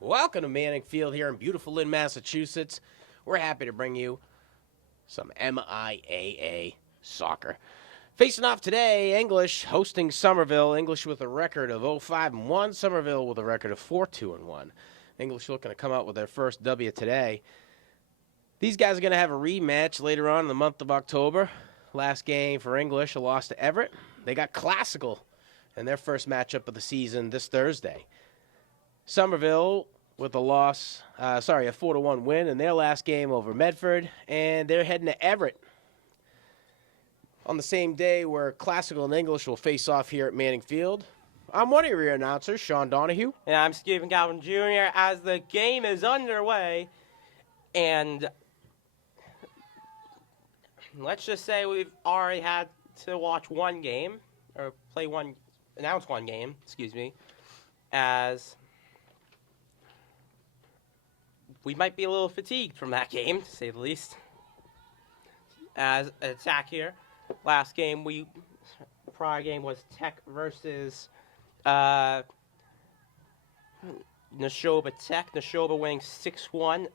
Welcome to Manning Field here in beautiful Lynn, Massachusetts. We're happy to bring you some MIAA soccer. Facing off today, English hosting Somerville. English with a record of 0-5-1. Somerville with a record of 4-2-1. English looking to come out with their first W today. These guys are going to have a rematch later on in the month of October. Last game for English, a loss to Everett. They got Classical in their first matchup of the season this Thursday. Somerville with a loss, a 4-1 win in their last game over Medford, and they're heading to Everett on the same day where Classical and English will face off here at Manning Field. I'm one of your announcers, Sean Donahue. And I'm Stephen Galvin Jr. as the game is underway. And let's just say we've already had to watch one game, or announce one game, as we might be a little fatigued from that game, to say the least. As an attack here, prior game was Tech versus Neshoba Tech. Neshoba winning 6-1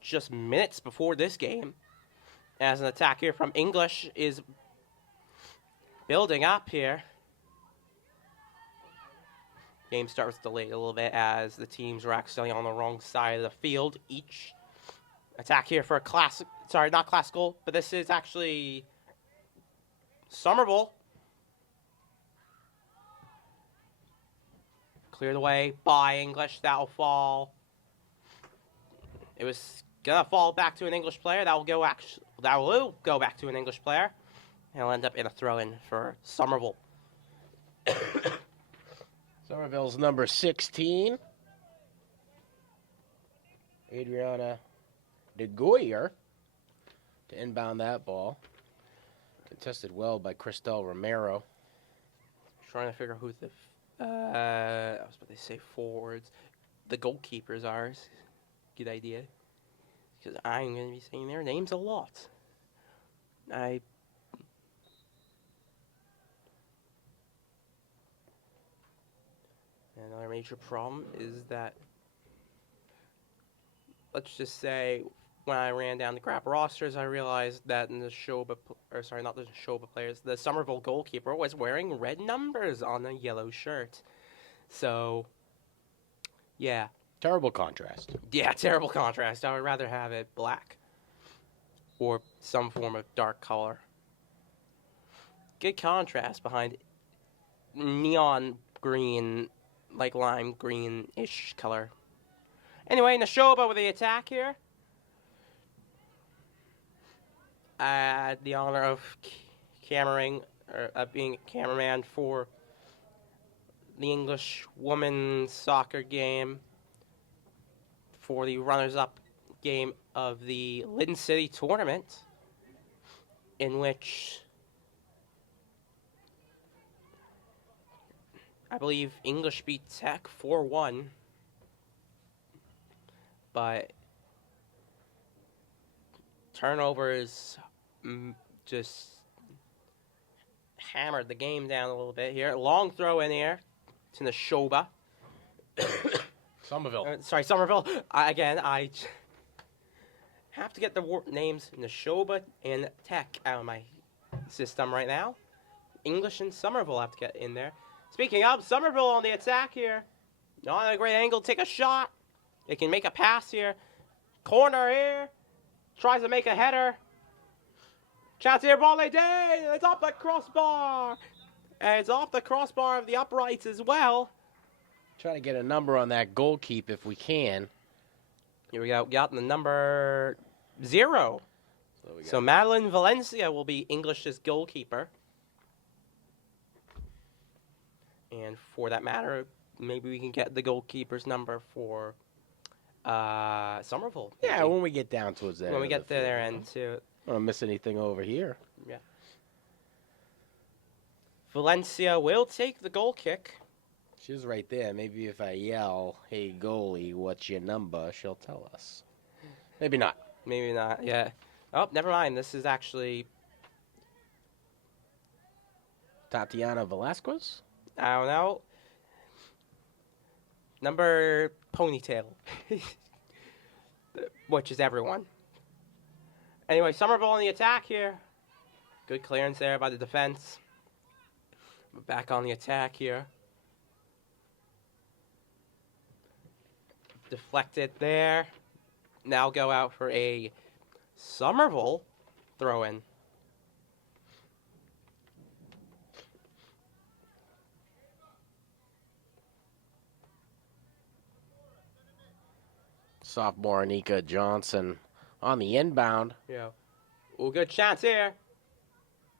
just minutes before this game. As an attack here from English is building up here. Game starts delayed a little bit as the teams are actually on the wrong side of the field. Each attack here for not Classical, but this is actually Somerville. Cleared away by English. That'll fall. It was gonna fall back to an English player. That will go back to an English player. And it'll end up in a throw-in for Somerville. Somerville's number 16, Adriana de Goyer, to inbound that ball. Contested well by Cristel Romero. Trying to figure out who I was about to say forwards. The goalkeepers are. Good idea. Because I'm going to be saying their names a lot. Another major problem is that, let's just say, when I ran down the crap rosters, I realized that the Somerville goalkeeper was wearing red numbers on a yellow shirt. So, yeah. Terrible contrast. Yeah, terrible contrast. I would rather have it black or some form of dark color. Good contrast behind neon green, like lime green-ish color. Anyway, Neshoba with the attack here. I had the honor of being cameraman for the English women's soccer game for the runners-up game of the Lynn City tournament, in which I believe English beat Tech 4-1, but turnovers just hammered the game down a little bit here. Long throw in here to Neshoba. Somerville. Somerville. I have to get the names Neshoba and Tech out of my system right now. English and Somerville have to get in there. Speaking of, Somerville on the attack here. Not a great angle. Take a shot. They can make a pass here. Corner here. Tries to make a header. Chance here, volley. It's off the crossbar. And it's off the crossbar of the uprights as well. Try to get a number on that goal keep if we can. Here we go. Got the number 0. So Madeline Valencia will be English's goalkeeper. And for that matter, maybe we can get the goalkeeper's number for Somerville. Yeah, when we get down towards that. When we get to their end, too. I don't miss anything over here. Yeah. Valencia will take the goal kick. She's right there. Maybe if I yell, "Hey, goalie, what's your number?" she'll tell us. Maybe not. Maybe not, yeah. Oh, never mind. This is actually Tatiana Velasquez? I don't know. Number ponytail, which is everyone. Anyway, Somerville on the attack here. Good clearance there by the defense. Back on the attack here. Deflected there. Now go out for a Somerville throw-in. Sophomore Anika Johnson on the inbound. Yeah. Ooh, good chance here.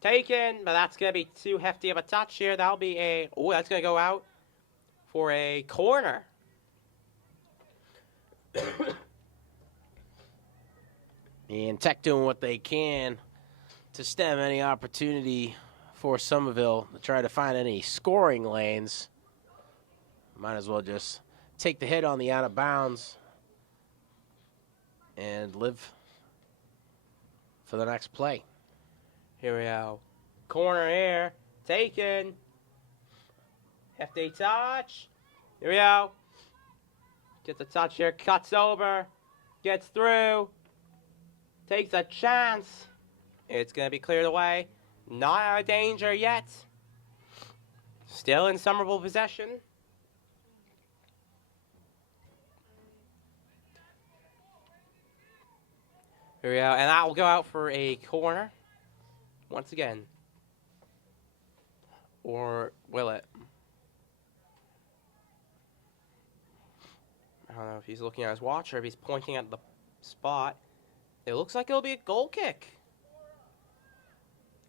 Taken, but that's going to be too hefty of a touch here. That'll be a... Oh, that's going to go out for a corner. And Tech doing what they can to stem any opportunity for Somerville to try to find any scoring lanes. Might as well just take the hit on the out of bounds and live for the next play. Here we go. Corner here. Taken. Hefty touch. Here we go. Gets a touch here. Cuts over. Gets through. Takes a chance. It's going to be cleared away. Not out of danger yet. Still in Somerville possession. Here we go. And that will go out for a corner. Once again. Or will it? I don't know if he's looking at his watch or if he's pointing at the spot. It looks like it'll be a goal kick.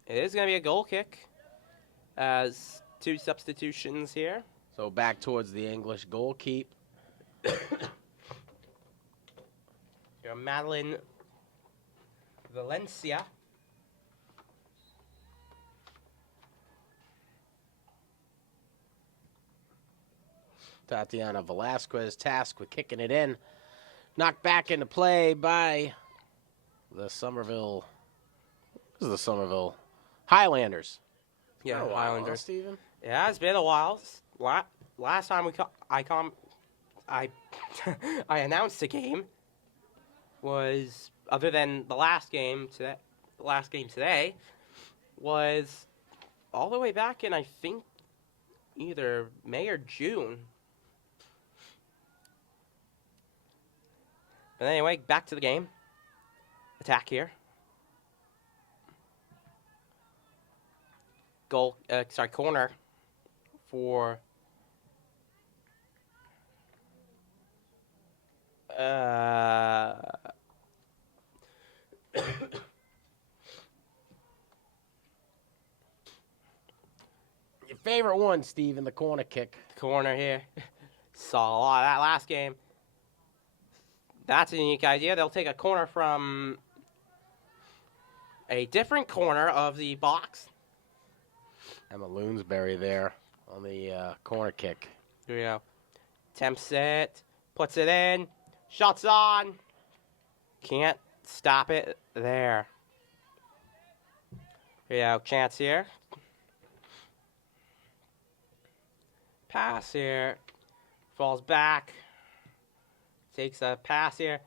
It is going to be a goal kick. As 2 substitutions here. So back towards the English goal keep. Your Madeline Valencia. Tatiana Velasquez tasked with kicking it in. Knocked back into play by the Somerville. This is the Somerville Highlanders. Yeah, Oh, Highlanders. Steven. Yeah, it's been a while. Last time I announced the game was, other than the last game today, was all the way back in, I think, either May or June. But anyway, back to the game. Attack here. Corner for Your favorite one, Steven, the corner kick. corner here. Saw a lot of that last game. That's a unique idea. They'll take a corner from a different corner of the box. Emma Loonsberry there on the corner kick. Here we go. Attempts it. Puts it in. Shots on. Can't stop it there. Here we go. Chance here. Pass here. Falls back. Takes a pass here.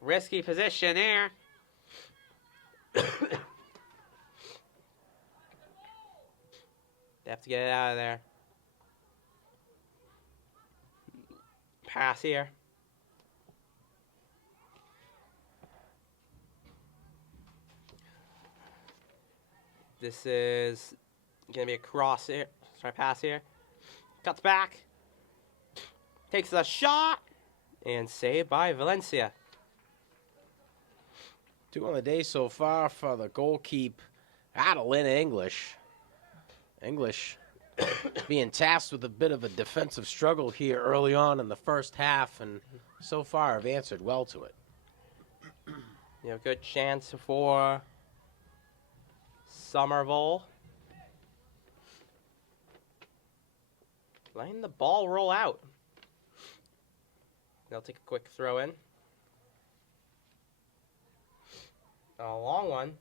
Risky position here. They have to get it out of there. Pass here. This is going to be a cross here. Sorry, pass here. Cuts back. Takes the shot. And saved by Valencia. 2 on the day so far for the goal keep. Adeline English. English being tasked with a bit of a defensive struggle here early on in the first half, and so far have answered well to it. You know, good chance for Somerville. Letting the ball roll out. They'll take a quick throw in. A long one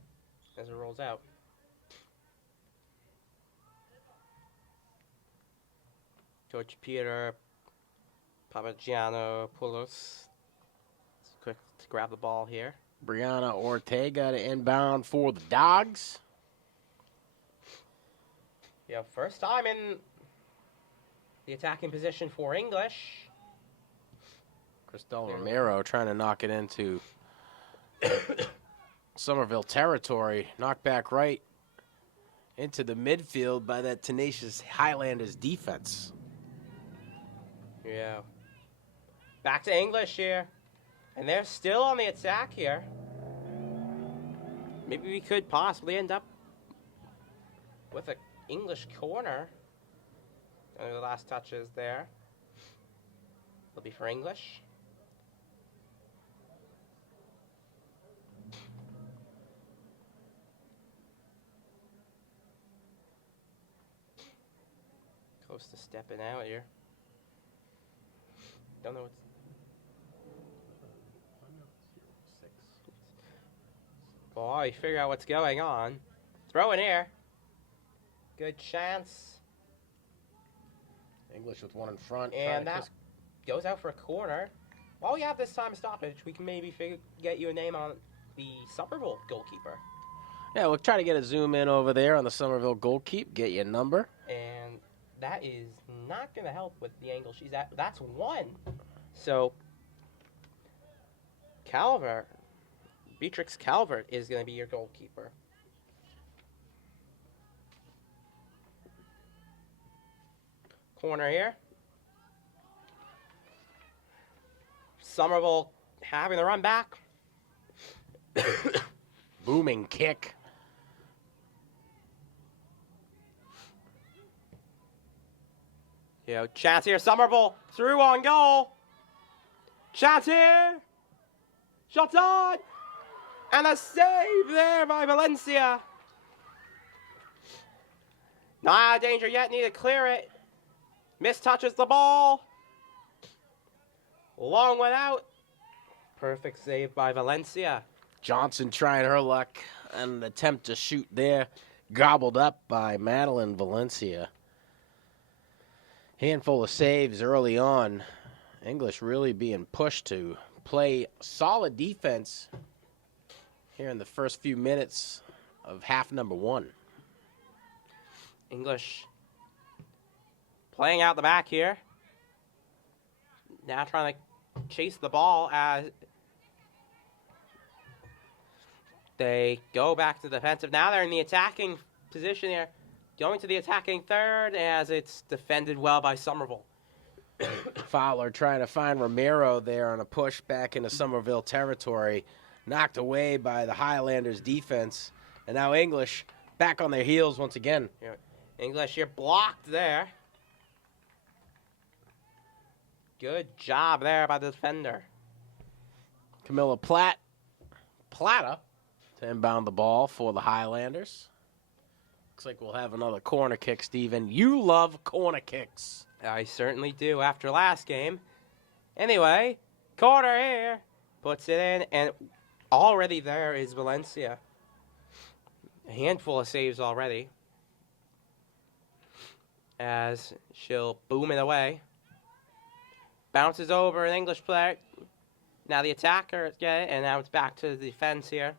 as it rolls out. Coach Peter Papagiannopoulos. Quick to grab the ball here. Brianna Ortega to inbound for the Dogs. Yeah, first time in the attacking position for English. Cristel Romero trying to knock it into Somerville territory. Knocked back right into the midfield by that tenacious Highlanders defense. Yeah. Back to English here. And they're still on the attack here. Maybe we could possibly end up with an English corner. The last touches there will be for English. Close to stepping out here. Don't know what's... Boy, you figure out what's going on. Throw in here. Good chance. English with one in front. And that goes out for a corner. While we have this time stoppage, we can maybe get you a name on the Somerville goalkeeper. Yeah, we'll try to get a zoom in over there on the Somerville goalkeeper. Get your number. And that is not going to help with the angle she's at. That's one. So, Beatrix Calvert is going to be your goalkeeper. Corner here. Somerville having the run back. Booming kick. Chance here. Somerville through on goal. Chance here. Shots on. And a save there by Valencia. Not out of danger yet. Need to clear it. Mistouches the ball. Long one out. Perfect save by Valencia. Johnson trying her luck. An attempt to shoot there. Gobbled up by Madeline Valencia. Handful of saves early on. English really being pushed to play solid defense here in the first few minutes of half number one. English playing out the back here. Now trying to chase the ball as they go back to the defensive. Now they're in the attacking position here. Going to the attacking third as it's defended well by Somerville. Fowler trying to find Romero there on a push back into Somerville territory. Knocked away by the Highlanders defense. And now English back on their heels once again. English here blocked there. Good job there by the defender. Camilla Plata to inbound the ball for the Highlanders. Looks like we'll have another corner kick, Steven. You love corner kicks. I certainly do after last game. Anyway, corner here. Puts it in, and already there is Valencia. A handful of saves already. As she'll boom it away. Bounces over an English player. Now the attacker get it, and now it's back to the defense here.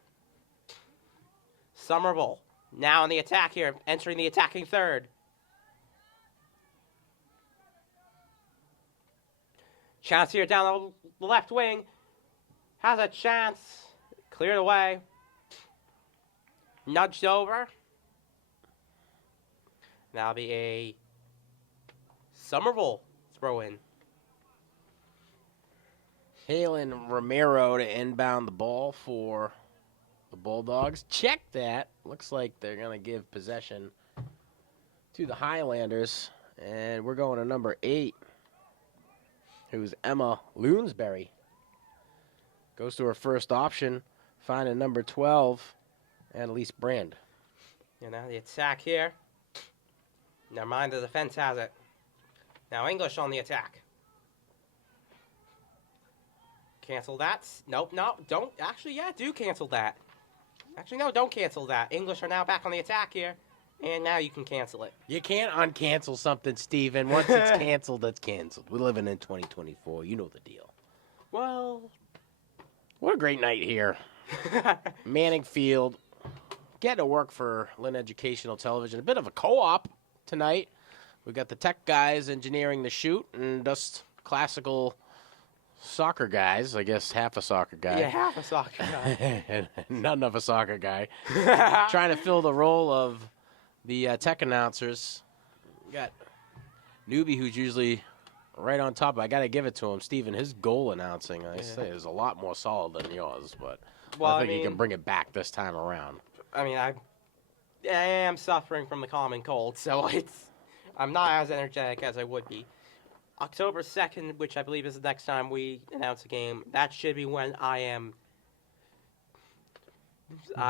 Somerville now on the attack here, entering the attacking third. Chance here down the left wing. Has a chance. Cleared away. Nudged over. Now it'll be a Somerville throw in. Halen Romero to inbound the ball for the Bulldogs. Check that. Looks like they're going to give possession to the Highlanders. And we're going to number 8, who's Emma Loonsberry. Goes to her first option, finding number 12, Annalise Brand. And now the attack here. Never mind, the defense has it. Now English on the attack. Cancel that. Nope, no, don't. Actually, yeah, do cancel that. Actually, no, don't cancel that. English are now back on the attack here. And now you can cancel it. You can't uncancel something, Steven. Once it's canceled, it's canceled. We're living in 2024. You know the deal. Well, What a great night here. Manning Field. Getting to work for Lynn Educational Television. A bit of a co-op tonight. We got the tech guys engineering the shoot and just classical soccer guys. I guess half a soccer guy. yeah, half a soccer guy. And none of a soccer guy. Trying to fill the role of the tech announcers. We got Newbie, who's usually right on top. I got to give it to him. Steven, his goal announcing, I say, is a lot more solid than yours. But I think he can bring it back this time around. I mean, I am suffering from the common cold, so I'm not as energetic as I would be. October 2nd, which I believe is the next time we announce a game, that should be when I am...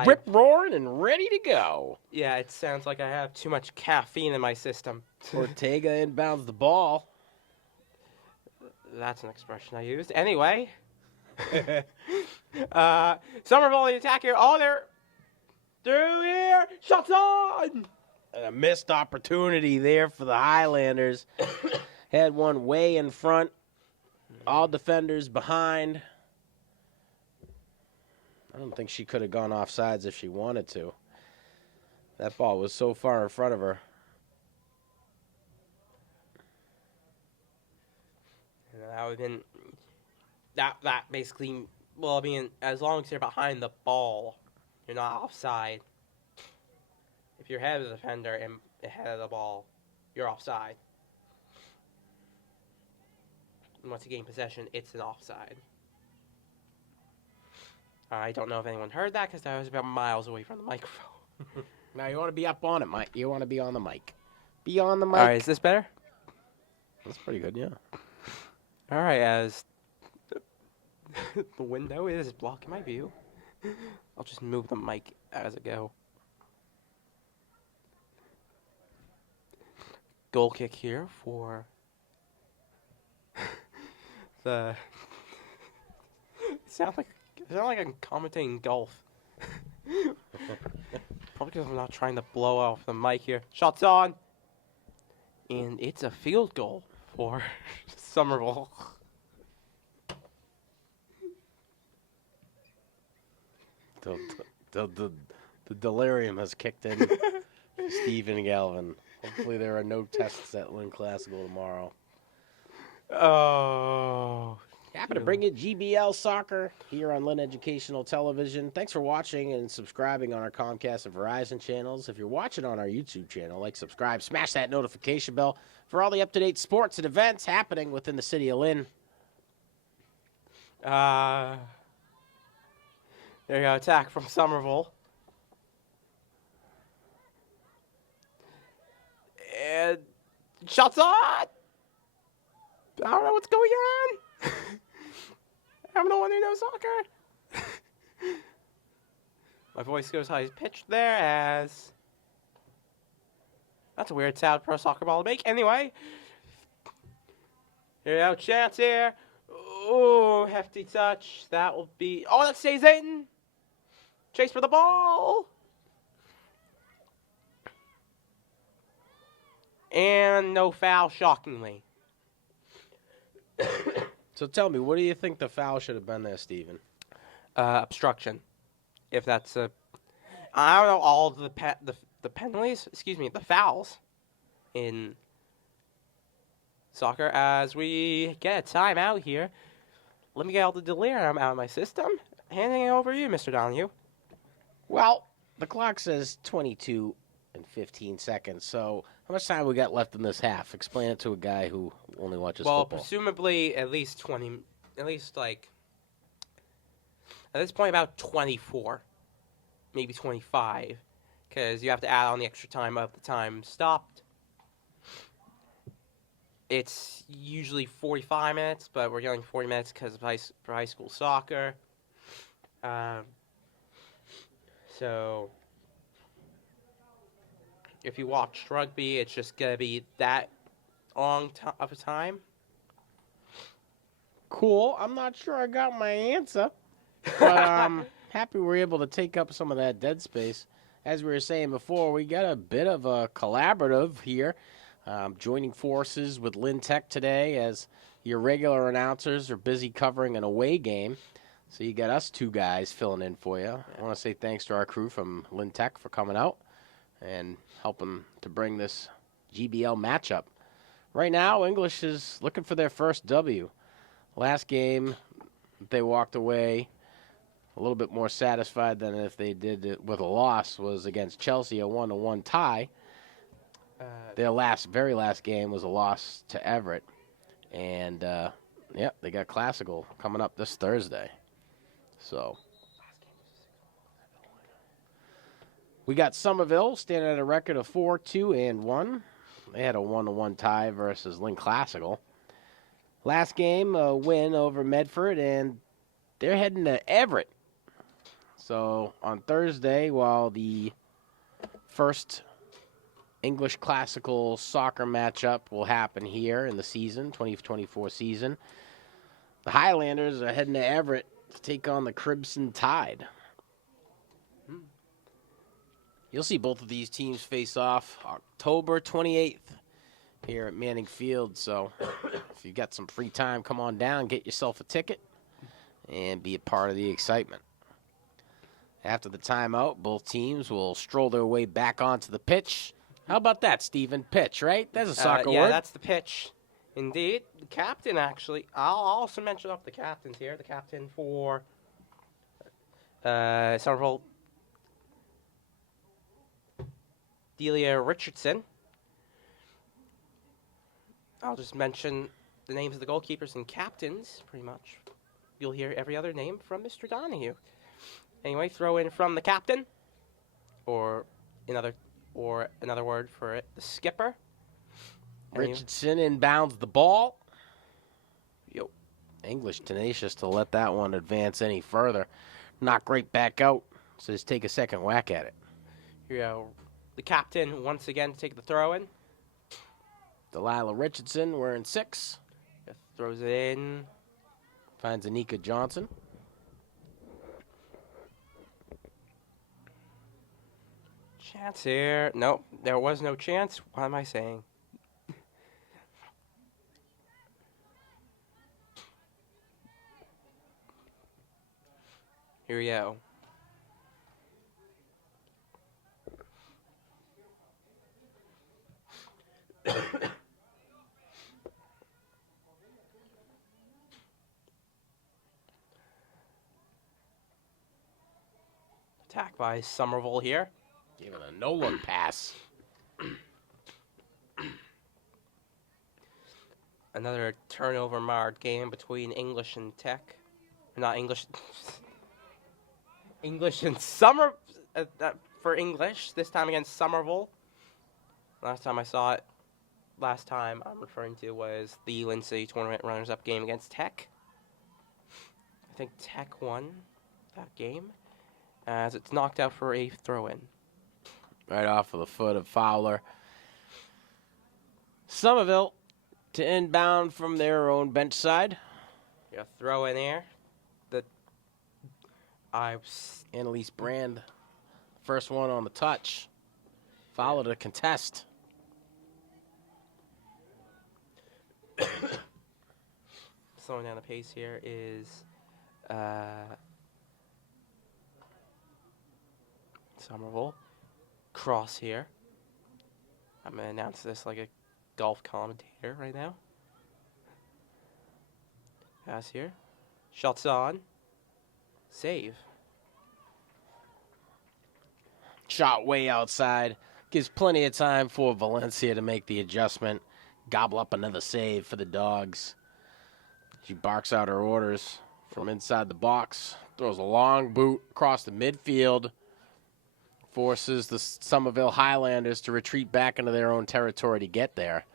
Rip-roaring and ready to go. Yeah, it sounds like I have too much caffeine in my system. Ortega inbounds the ball. That's an expression I used. Anyway. Somerville on the attack here. Oh, they're through here. Shots on! And a missed opportunity there for the Highlanders. Had one way in front. All defenders behind. I don't think she could have gone off sides if she wanted to. That ball was so far in front of her. That would have been... That basically... Well, I mean, as long as you're behind the ball, you're not offside. If you're ahead of the defender and ahead of the ball, you're offside. And once you gain possession, it's an offside. I don't know if anyone heard that because I was about miles away from the microphone. Now you want to be up on it, Mike. You want to be on the mic. Be on the mic. All right, is this better? That's pretty good, yeah. All right, as the window is blocking my view, I'll just move the mic as I go. Goal kick here for the... Sound like I'm commentating golf. Probably because I'm not trying to blow off the mic here. Shots on! And it's a field goal for Somerville. The delirium has kicked in for Stephen Galvin. Hopefully there are no tests at Lynn Classical tomorrow. Oh. Happy to bring you GBL Soccer here on Lynn Educational Television. Thanks for watching and subscribing on our Comcast and Verizon channels. If you're watching on our YouTube channel, like, subscribe, smash that notification bell for all the up-to-date sports and events happening within the city of Lynn. There you go, attack from Somerville. And shots on! I don't know what's going on. I'm the one who knows soccer. My voice goes high pitched there as... That's a weird sound for a soccer ball to make. Anyway. Here we go, chance here. Oh, hefty touch. That will be... Oh, that stays in. Chase for the ball. And no foul, shockingly. So tell me, what do you think the foul should have been there, Steven? Obstruction. If that's a... I don't know all of the penalties, the fouls in soccer. As we get a timeout here, let me get all the delirium out of my system. Handing it over to you, Mr. Donahue. Well, the clock says 22 and 15 seconds, so how much time we got left in this half? Explain it to a guy who only watches football. Well, presumably at least 20, at least like, at this point about 24, maybe 25, because you have to add on the extra time of the time stopped. It's usually 45 minutes, but we're getting 40 minutes because of for high school soccer. So if you watch rugby, it's just going to be that long of a time. Cool. I'm not sure I got my answer, but happy we're able to take up some of that dead space. as we were saying before, we got a bit of a collaborative here, joining forces with Lynn Tech today as your regular announcers are busy covering an away game. So you got us two guys filling in for you. I want to say thanks to our crew from Lynn Tech for coming out and helping to bring this GBL matchup. Right now, English is looking for their first W. Last game, they walked away a little bit more satisfied than if they did it with a loss, was against Chelsea, a 1-1 tie. Their very last game was a loss to Everett. And, they got Classical coming up this Thursday. So we got Somerville standing at a record of 4-2-1. They had a 1-1 tie versus Lynn Classical. Last game, a win over Medford, and they're heading to Everett. So on Thursday, while the first English Classical soccer matchup will happen here in the season, 2024 season, the Highlanders are heading to Everett to take on the Crimson Tide. You'll see both of these teams face off October 28th here at Manning Field. So if you've got some free time, come on down, get yourself a ticket, and be a part of the excitement. After the timeout, both teams will stroll their way back onto the pitch. How about that, Stephen? Pitch, right? That's a soccer word. Yeah, that's the pitch. Indeed. The captain, actually. I'll also mention off the captains here. The captain for Somerville, Delia Richardson. I'll just mention the names of the goalkeepers and captains, pretty much. You'll hear every other name from Mr. Donahue. Anyway, throw in from the captain, or another word for it, the skipper. Richardson inbounds the ball. Yo, English tenacious to let that one advance any further. Knock right back out. Says take a second whack at it. Here you go. The captain once again to take the throw in. Delilah Richardson wearing 6. Throws it in. Finds Anika Johnson. Chance here. Nope, there was no chance. What am I saying? Here we go. Attack by Somerville here. Giving a no-look pass. Another turnover-marred game between English and Tech. Not English. English and for English. This time against Somerville. Last time I'm referring to was the Lindsay Tournament Runners-Up game against Tech. I think Tech won that game, as it's knocked out for a throw-in. Right off of the foot of Fowler. Somerville to inbound from their own bench side. Yeah, throw in there. Annalise Brand, first one on the touch. Fowler to contest. Slowing down the pace here is Somerville. Cross here. I'm going to announce this like a golf commentator right now. Pass here. Shots on. Save. Shot way outside. Gives plenty of time for Valencia to make the adjustment. Gobble up another save for the Dogs. She barks out her orders from inside the box. Throws a long boot across the midfield. Forces the Somerville Highlanders to retreat back into their own territory to get there.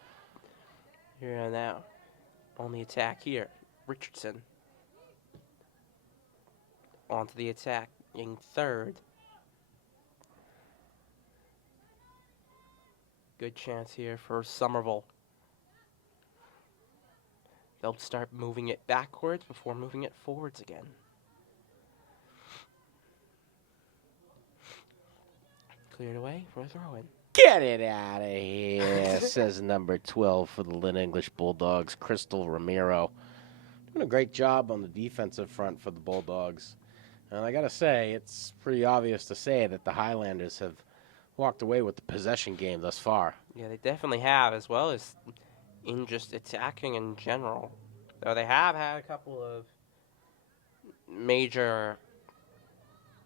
Here now. On the attack here. Richardson. Onto the attack in third. Good chance here for Somerville. They'll start moving it backwards before moving it forwards again. cleared away for a throw-in. Get it out of here, says number 12 for the Lynn English Bulldogs, Crystal Ramiro. Doing a great job on the defensive front for the Bulldogs. And I got to say, it's pretty obvious to say that the Highlanders have walked away with the possession game thus far. Yeah, they definitely have, as well as in just attacking in general. Though they have had a couple of major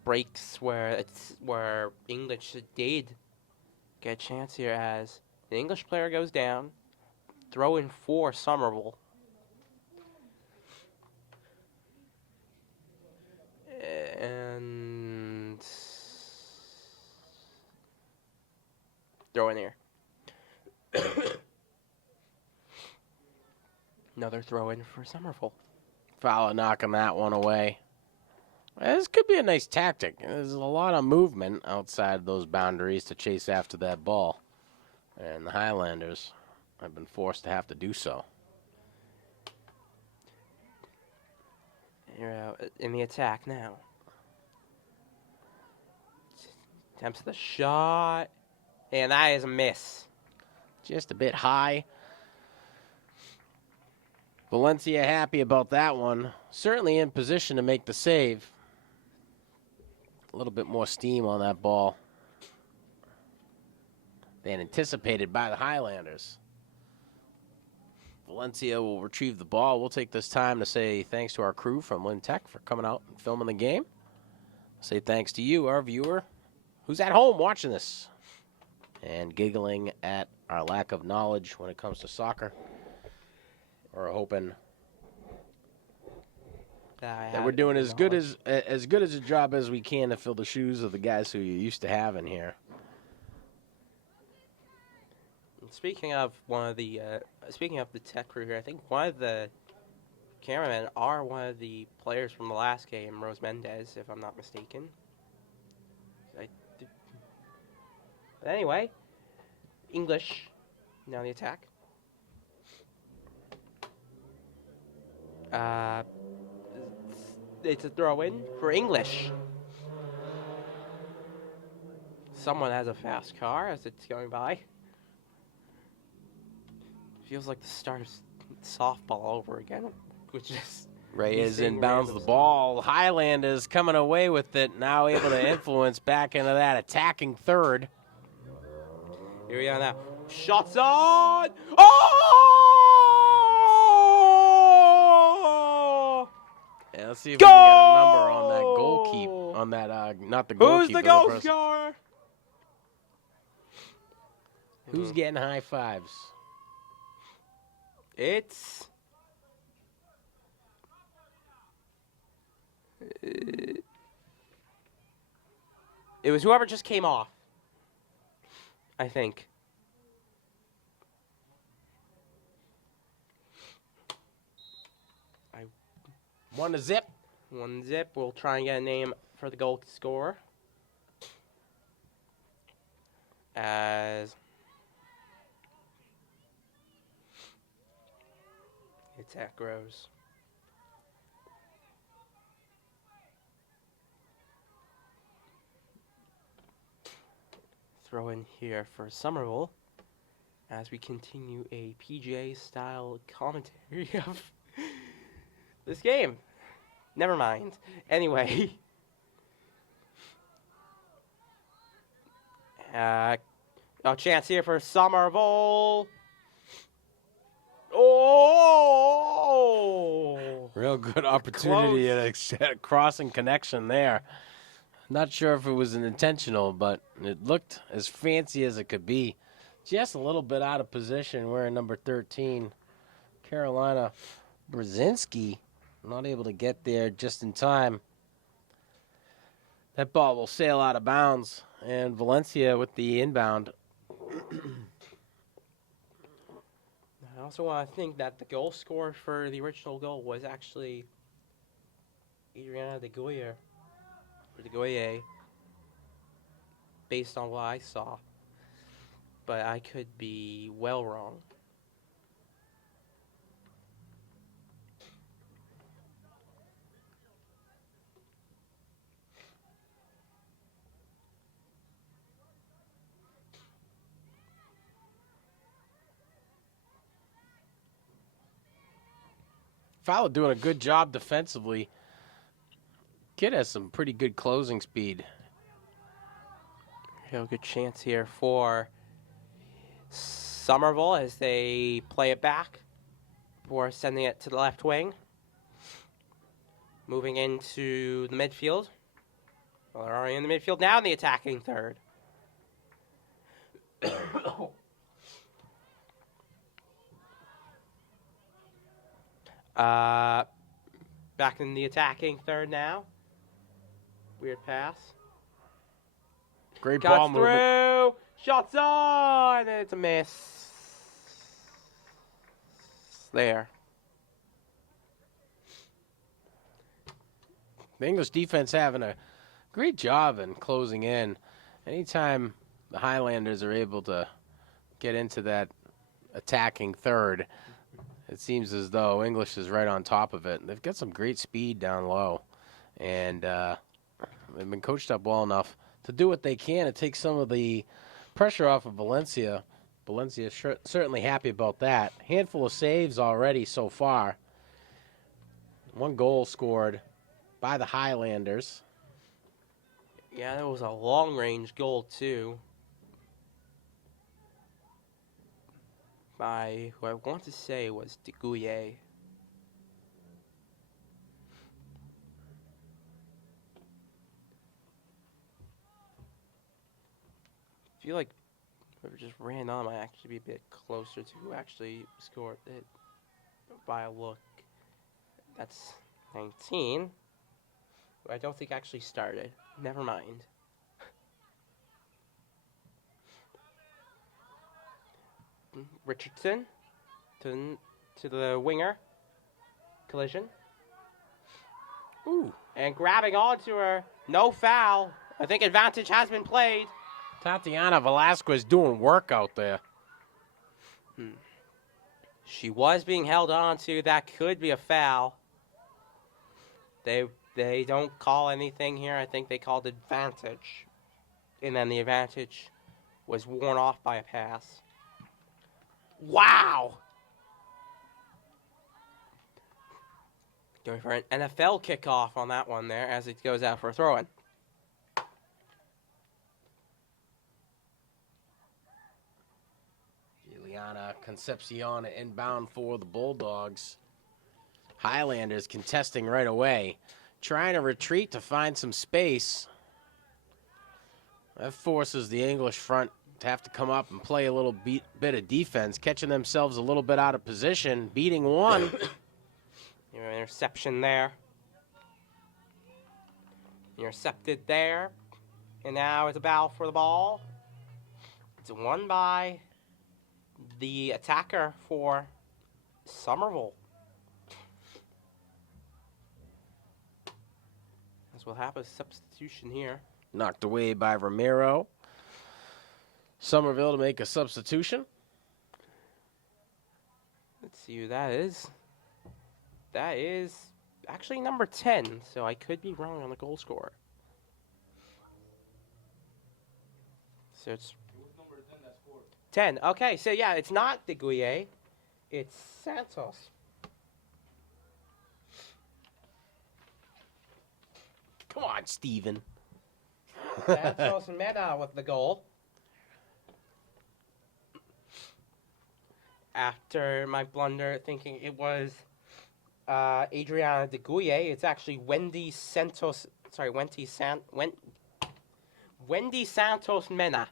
breaks where English did get a chance here as the English player goes down, throw in for Somerville. And throw in here. Another throw in for Somerville. Fowler knocking that one away. This could be a nice tactic. There's a lot of movement outside those boundaries to chase after that ball. And the Highlanders have been forced to have to do so. You're out in the attack now. Attempts the shot. And that is a miss. Just a bit high. Valencia happy about that one. Certainly in position to make the save. A little bit more steam on that ball than anticipated by the Highlanders. Valencia will retrieve the ball. We'll take this time to say thanks to our crew from Lynn Tech for coming out and filming the game. Say thanks to you, our viewer, who's at home watching this and giggling at our lack of knowledge when it comes to soccer. We're hoping that we're doing as good as a job as we can to fill the shoes of the guys who you used to have in here. Speaking of the tech crew here, I think one of the cameramen are one of the players from the last game, Rose Mendez, if I'm not mistaken. But anyway, English now the attack. It's a throw-in for English. Someone has a fast car as it's going by. Feels like the start of softball over again, which is Reyes inbounds the ball. Highlanders coming away with it, now able to influence back into that attacking third. Here we are now. Shots on! Oh! Yeah, let's see if we can get a number on that goal keep. On that, not the goal Who's keep. the goal scorer? Who's getting high fives? It's it was whoever just came off, I think. One to zip. 1-0. We'll try and get a name for the goal scorer. As the attack grows. Throw in here for Somerville as we continue a PGA style commentary of this game. Never mind. Anyway. A chance here for Somerville. Oh! Real good opportunity at a crossing connection there. Not sure if it was an intentional, but it looked as fancy as it could be. Just a little bit out of position. We're in number 13. Carolina Brzezinski not able to get there just in time. That ball will sail out of bounds. And Valencia with the inbound. I also want to think that the goal scorer for the original goal was actually Adriana de Goyer, or de Goyer, based on what I saw. But I could be well wrong. Fowler doing a good job defensively. Kid has some pretty good closing speed. A good chance here for Somerville as they play it back before sending it to the left wing. Moving into the midfield. Well, they're already in the midfield now in the attacking third. Back in the attacking third now. Weird pass. Great ball Cuts movement. through. Shots on. And it's a miss. There. The English defense having a great job in closing in. Anytime the Highlanders are able to get into that attacking third, it seems as though English is right on top of it. They've got some great speed down low, and they've been coached up well enough to do what they can to take some of the pressure off of Valencia. Valencia is certainly happy about that. Handful of saves already so far. One goal scored by the Highlanders. Yeah, that was a long-range goal, too. By who I want to say was de Gouillet. I feel like whoever just ran on might actually be a bit closer to who actually scored it by a look. That's 19. Who I don't think actually started. Never mind. Richardson to the winger. Collision. Ooh. And grabbing onto her. No foul. I think advantage has been played. Tatiana Velasquez doing work out there. She was being held on to. That could be a foul. They don't call anything here. I think they called advantage. And then the advantage was worn off by a pass. Wow! Going for an NFL kickoff on that one there as it goes out for a throw-in. Juliana Concepcion inbound for the Bulldogs. Highlanders contesting right away. Trying to retreat to find some space. That forces the English front to have to come up and play a little bit of defense, catching themselves a little bit out of position, beating one. Interception there. Intercepted there. And now it's a battle for the ball. It's won by the attacker for Somerville. As we'll have a substitution here. Knocked away by Romero. Somerville to make a substitution. Let's see who that is. That is actually number 10, so I could be wrong on the goal scorer. So it's 10. Okay, so yeah, it's not de Gouillet. It's Santos. Come on, Steven. Santos Mena with the goal. After my blunder, thinking it was Adriana de Gouillet, it's actually Wendy Santos. Sorry, Wendy Santos Mena.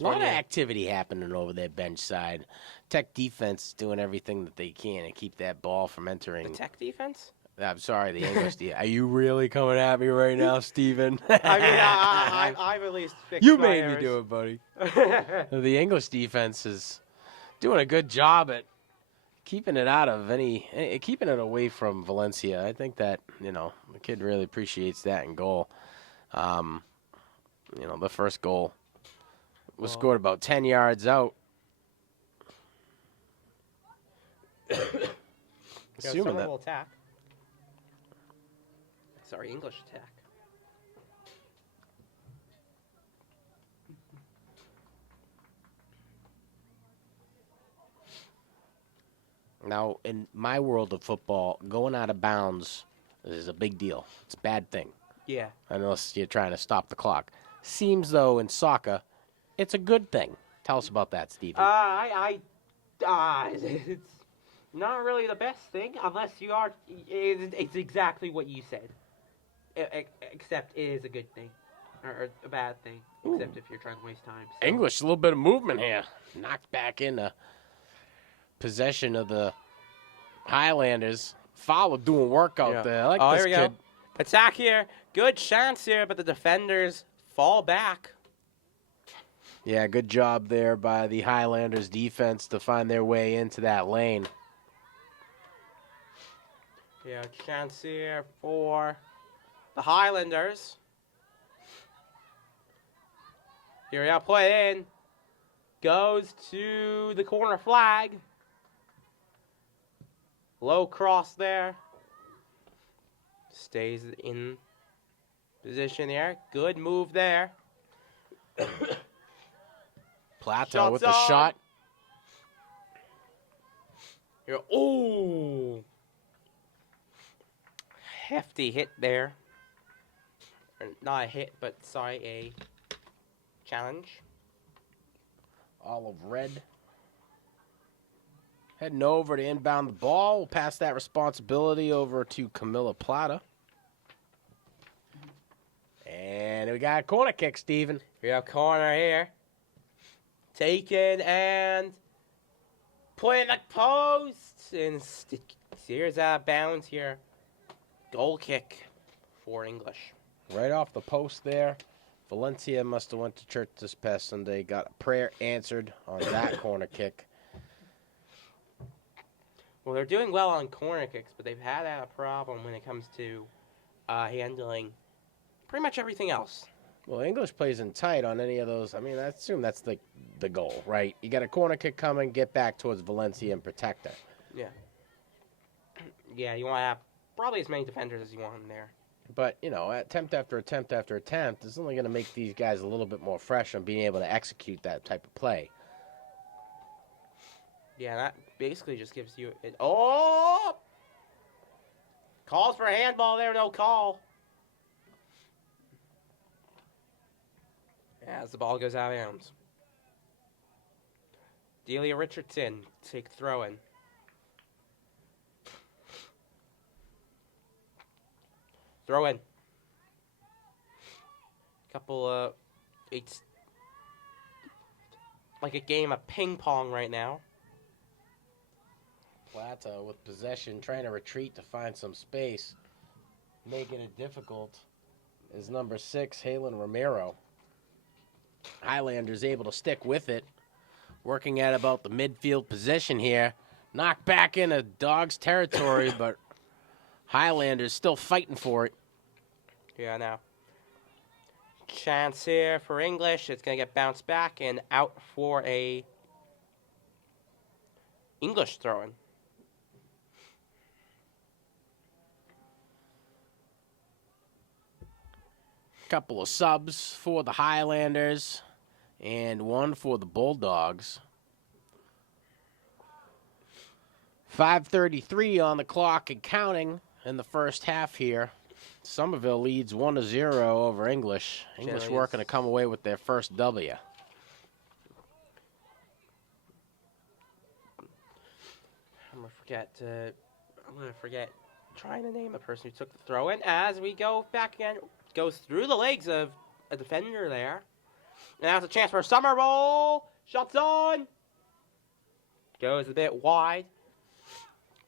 A lot of activity happening over there bench side. Tech defense is doing everything that they can to keep that ball from entering. The Tech defense? I'm sorry, the English defense. Are you really coming at me right now, Steven? I mean, I've at least fixed You my made errors. me do it, buddy. The English defense is doing a good job at keeping it out of keeping it away from Valencia. I think that, the kid really appreciates that in goal. The first goal was scored about 10 yards out. Assuming that. Attack. Sorry, English attack. Now, in my world of football, going out of bounds is a big deal. It's a bad thing, Yeah. unless you're trying to stop the clock. Seems, though, in soccer, it's a good thing. Tell us about that, Stephen. It's not really the best thing unless you are. It's exactly what you said. Except it is a good thing, or a bad thing. Except if you're trying to waste time. So. English, a little bit of movement here. Knocked back into possession of the Highlanders. Fowler doing work out there. I like this here we kid. go. Attack here. Good chance here, but the defenders fall back. Yeah, good job there by the Highlanders defense to find their way into that lane. Yeah, chance here for the Highlanders. Here we go, play in. Goes to the corner flag. Low cross there. Stays in position here. Good move there. Plato Shots with the on. shot. Here, oh! Hefty hit there. Or not a hit, but sorry, a challenge. Olive red. Heading over to inbound the ball. We'll pass that responsibility over to Camilla Plata. And we got a corner kick, Steven. We have corner here. Taken and put in the post. And steers out of bounds here. Goal kick for English. Right off the post there. Valencia must have went to church this past Sunday. Got a prayer answered on that corner kick. Well, they're doing well on corner kicks, but they've had a problem when it comes to handling pretty much everything else. Well, English plays in tight on any of those. I mean, I assume that's the goal, right? You got a corner kick coming, get back towards Valencia and protect it. Yeah. Yeah, you want to have probably as many defenders as you want in there. But, you know, attempt after attempt after attempt is only going to make these guys a little bit more fresh on being able to execute that type of play. Yeah, that basically just gives you an... Oh! Calls for a handball there, no call. As the ball goes out of bounds. Delia Richardson take throw in. Throw in. Couple of... It's like a game of ping pong right now. Plata with possession, trying to retreat to find some space. Making it difficult is number 6, Halen Romero. Highlanders able to stick with it. Working at about the midfield position here. Knocked back into Dogs territory, but Highlanders still fighting for it. Yeah, now. Chance here for English. It's going to get bounced back and out for a English throw-in. Couple of subs for the Highlanders and one for the Bulldogs. 5:33 on the clock and counting in the first half here. Somerville leads 1-0 over English. English working to come away with their first W. I'm gonna forget trying to name the person who took the throw in as we go back again. Goes through the legs of a defender there. And that's a chance for Somerville. Shots on. Goes a bit wide.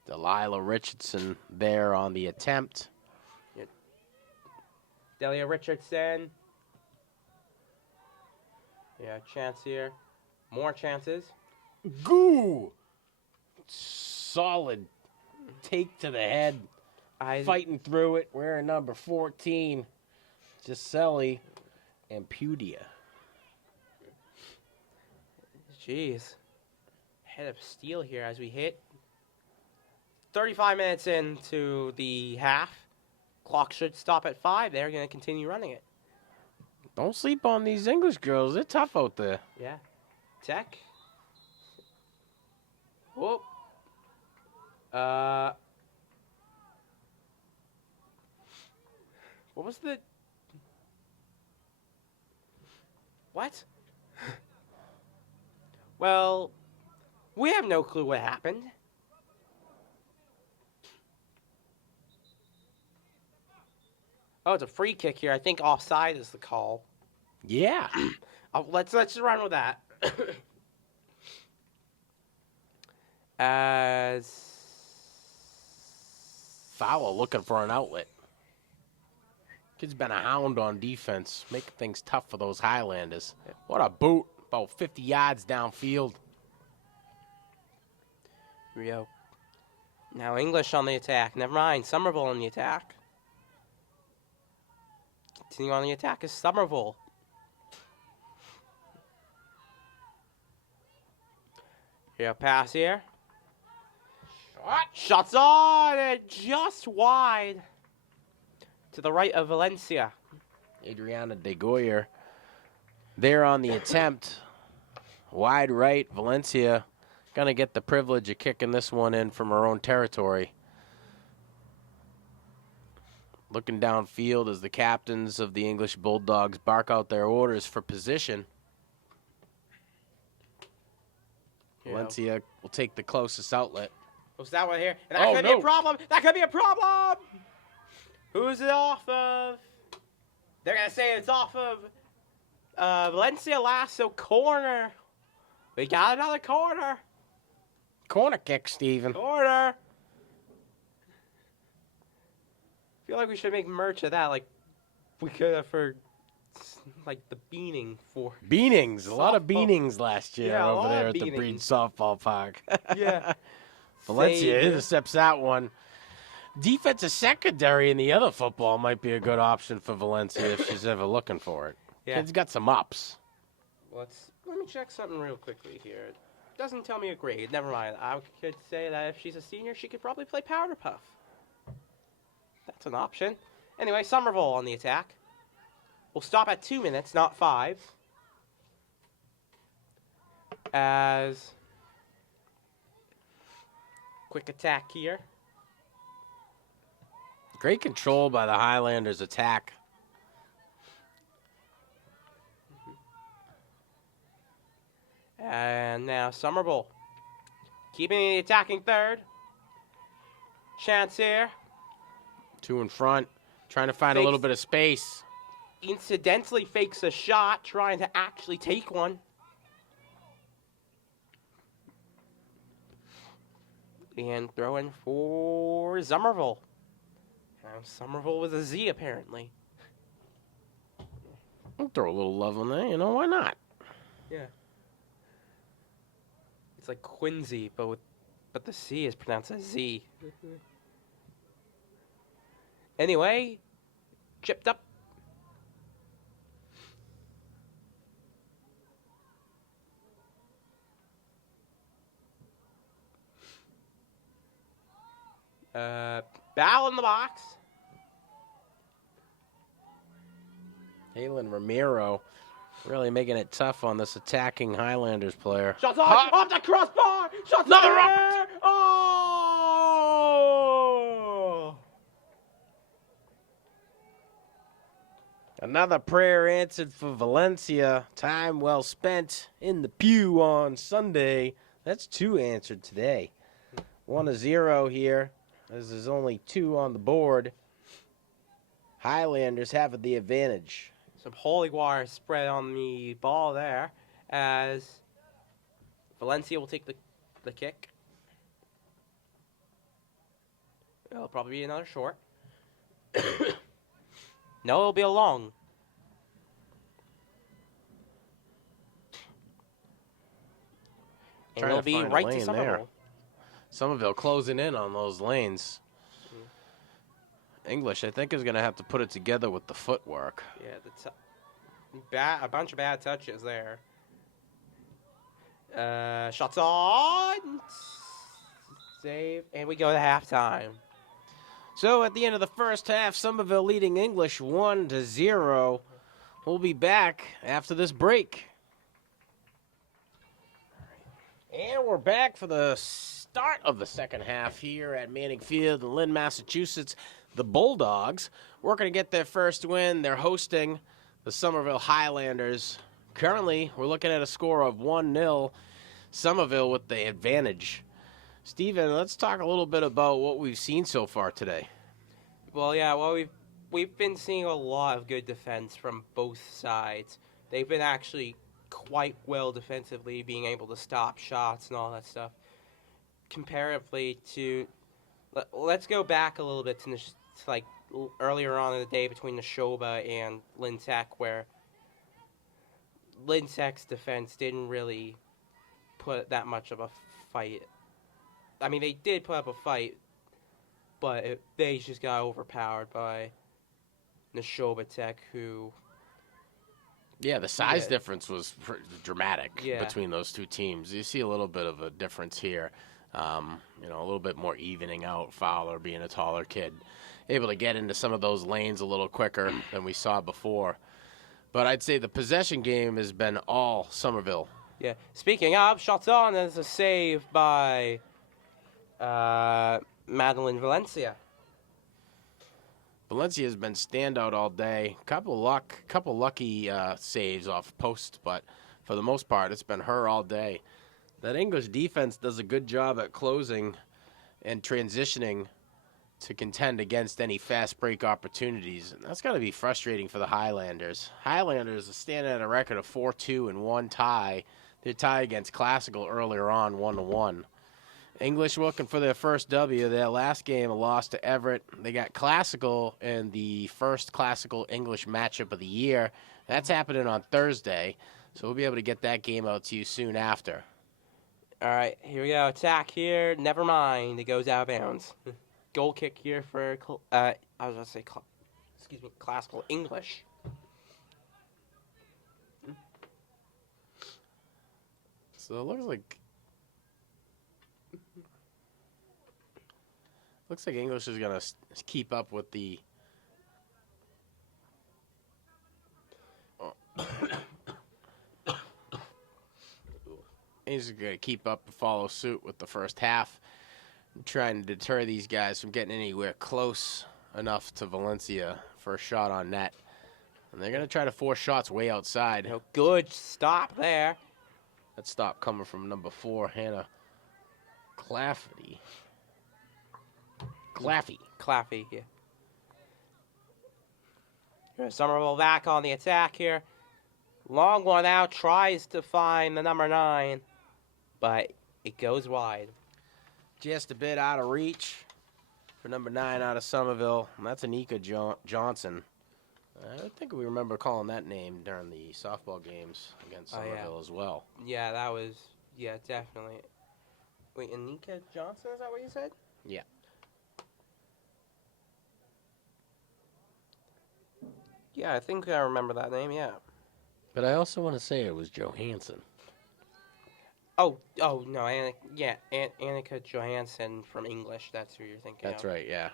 Delilah Richardson there on the attempt. Delia Richardson. Yeah, chance here. More chances. Goo! Solid take to the head. Fighting through it. Wearing number 14. Gisele Ampudia. Jeez. Head of steel here as we hit 35 minutes into the half. Clock should stop at 5. They're going to continue running it. Don't sleep on these English girls. They're tough out there. Yeah. Tech. Whoop. What was the... What? Well, we have no clue what happened. Oh, it's a free kick here. I think offside is the call. Yeah. Let's just run with that. As Fowler looking for an outlet. Kid's been a hound on defense, making things tough for those Highlanders. What a boot. About 50 yards downfield. Rio. Now English on the attack. Never mind. Somerville on the attack. Continuing on the attack is Somerville. Here, pass here. Shots on and just wide. To the right of Valencia. Adriana De Goyer there on the attempt. Wide right. Valencia going to get the privilege of kicking this one in from her own territory. Looking downfield as the captains of the English Bulldogs bark out their orders for position. Valencia will take the closest outlet. What's that one here? And that could be a problem. That could be a problem. Who's it off of? They're going to say it's off of Valencia last, so corner. We got another corner. Corner kick, Steven. Corner. I feel like we should make merch of that, like we could have for like the beaning for Beanings. softball. A lot of beanings last year Yeah, a over lot there of at the Breeden beanings. Softball Park. Yeah. Valencia Save. intercepts that one. Defensive secondary in the other football might be a good option for Valencia if she's ever looking for it. Yeah. Kid's got some ups. Let me check something real quickly here. It doesn't tell me a grade. Never mind. I could say that if she's a senior, she could probably play Powder Puff. That's an option. Anyway, Somerville on the attack. We'll stop at 2 minutes, not 5. As quick attack here. Great control by the Highlanders' attack. And now Somerville. Keeping the attacking third. Chance here. Two in front. Trying to find a little bit of space. Incidentally fakes a shot, trying to actually take one. And throwing for Somerville. Somerville with a Z, apparently. I'll throw a little love on there. You know, why not? Yeah. It's like Quincy, but the C is pronounced as Z. Anyway, chipped up. Ball in the box. Halen Ramiro really making it tough on this attacking Highlanders player. Shots on, off the crossbar. Shots Another on up. there. Oh! Another prayer answered for Valencia. Time well spent in the pew on Sunday. That's 2 answered today. 1-0 here, as there's only 2 on the board. Highlanders have the advantage. Some holy water spread on the ball there, as Valencia will take the kick. It'll probably be another short. No, it'll be a long. And Trying it'll to be find a right lane to there. Somerville. Somerville closing in on those lanes. English, I think, is going to have to put it together with the footwork. Yeah, a bunch of bad touches there. Shots on. Save. And we go to halftime. So at the end of the first half, Somerville leading English 1-0. We'll be back after this break. And we're back for the start of the second half here at Manning Field in Lynn, Massachusetts. The Bulldogs working to get their first win. They're hosting the Somerville Highlanders. Currently, we're looking at a score of 1-0. Somerville with the advantage. Steven, let's talk a little bit about what we've seen so far today. Well, we've been seeing a lot of good defense from both sides. They've been actually quite well defensively, being able to stop shots and all that stuff. Comparatively to, let's go back a little bit to earlier on in the day between Neshoba and Lynn Tech, where Lynn Tech's defense didn't really put that much of a fight. I mean, they did put up a fight, but they just got overpowered by Neshoba Tech, who... Yeah, the size difference was dramatic Yeah. between those two teams. You see a little bit of a difference here. A little bit more evening out. Fowler being a taller kid, able to get into some of those lanes a little quicker than we saw before. But I'd say the possession game has been all Somerville. Yeah. Speaking of, shots on, there's a save by Madeline Valencia. Valencia has been standout all day. Couple lucky saves off post, but for the most part, it's been her all day. That English defense does a good job at closing and transitioning to contend against any fast break opportunities. And that's got to be frustrating for the Highlanders. Highlanders are standing at a record of 4-2 and 1 tie. They tie against Classical earlier on, 1-1. English looking for their first W. Their last game, a loss to Everett. They got Classical in the first Classical English matchup of the year. That's happening on Thursday, so we'll be able to get that game out to you soon after. All right, here we go. Attack here. Never mind. It goes out of bounds. Goal kick here for, Classical English. So it looks like English is going to keep up with the He's going to keep up and follow suit with the first half, trying to deter these guys from getting anywhere close enough to Valencia for a shot on net. And they're going to try to force shots way outside. Good stop there. That stop coming from number 4, Hannah Claffey. Claffey here. Here's Somerville back on the attack here. Long one out, tries to find the number 9, but it goes wide. Just a bit out of reach for number 9 out of Somerville. And that's Anika Johnson. I think we remember calling that name during the softball games against Somerville as well. Yeah, that was, definitely. Wait, Anika Johnson, is that what you said? Yeah. Yeah, I think I remember that name, yeah. But I also want to say it was Johansson. Oh no, Annika Johansson from English. That's who you're thinking That's of. right, yeah.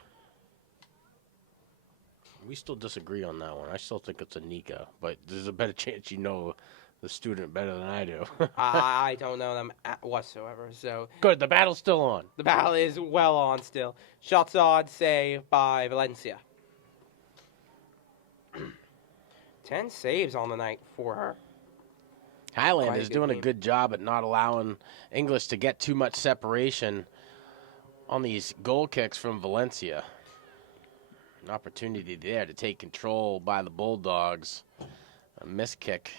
We still disagree on that one. I still think it's Anika, but there's a better chance you know the student better than I do. I don't know them whatsoever, so... Good, the battle's still on. The battle is well on still. Shots on, save by Valencia. 10 saves on the night for her. Highland is doing a good job at not allowing English to get too much separation on these goal kicks from Valencia. An opportunity there to take control by the Bulldogs. A missed kick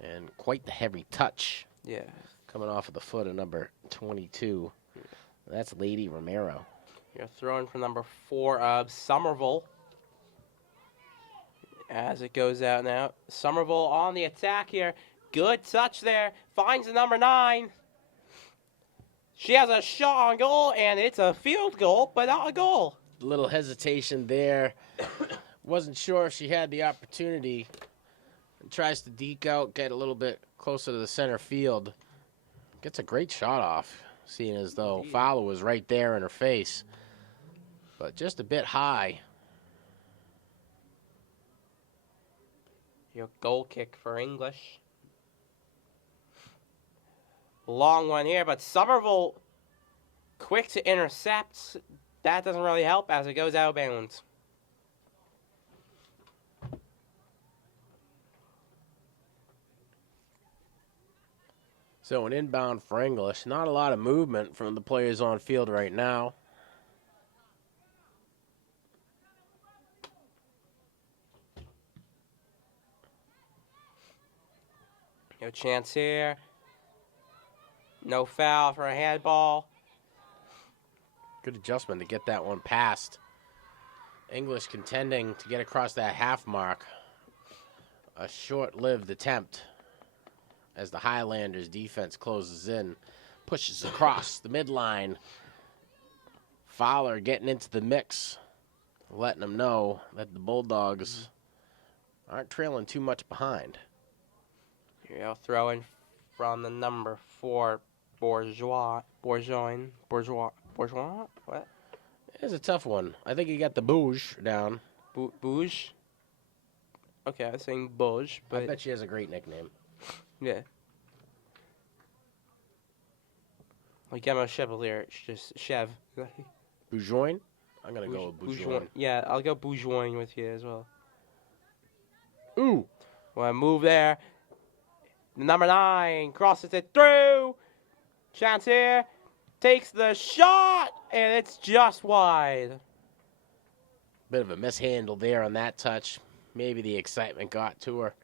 and quite the heavy touch. Yeah. Coming off of the foot of number 22. That's Lady Romero. You're throwing for number 4 of Somerville. As it goes out now. Somerville on the attack here. Good touch there. Finds the number 9. She has a shot on goal, and it's a field goal, but not a goal. A little hesitation there. Wasn't sure if she had the opportunity. And tries to deke out, get a little bit closer to the center field. Gets a great shot off, seeing as though Fowler was right there in her face. But just a bit high. Your goal kick for English. long one here, but Somerville quick to intercept. That doesn't really help as it goes out of bounds. So an inbound for English. Not a lot of movement from the players on field right now. No chance here. No foul for a handball. Good adjustment to get that one past. English contending to get across that half mark. A short-lived attempt as the Highlanders defense closes in, pushes across the midline. Fowler getting into the mix, letting them know that the Bulldogs aren't trailing too much behind. Here we go, throw in from the number 4, Bourgeois. What? It's a tough one. I think he got the bouge down. Bouge? Okay, I was saying Bouge, but I bet she has a great nickname. yeah. Like Emma Chevalier, it's just Chev. Boujoin? I'm going to go with Boujoin. Yeah, I'll go Boujoin with you as well. Ooh. Well, move there. Number 9 crosses it through. Chance here. Takes the shot, and it's just wide. Bit of a mishandle there on that touch. Maybe the excitement got to her.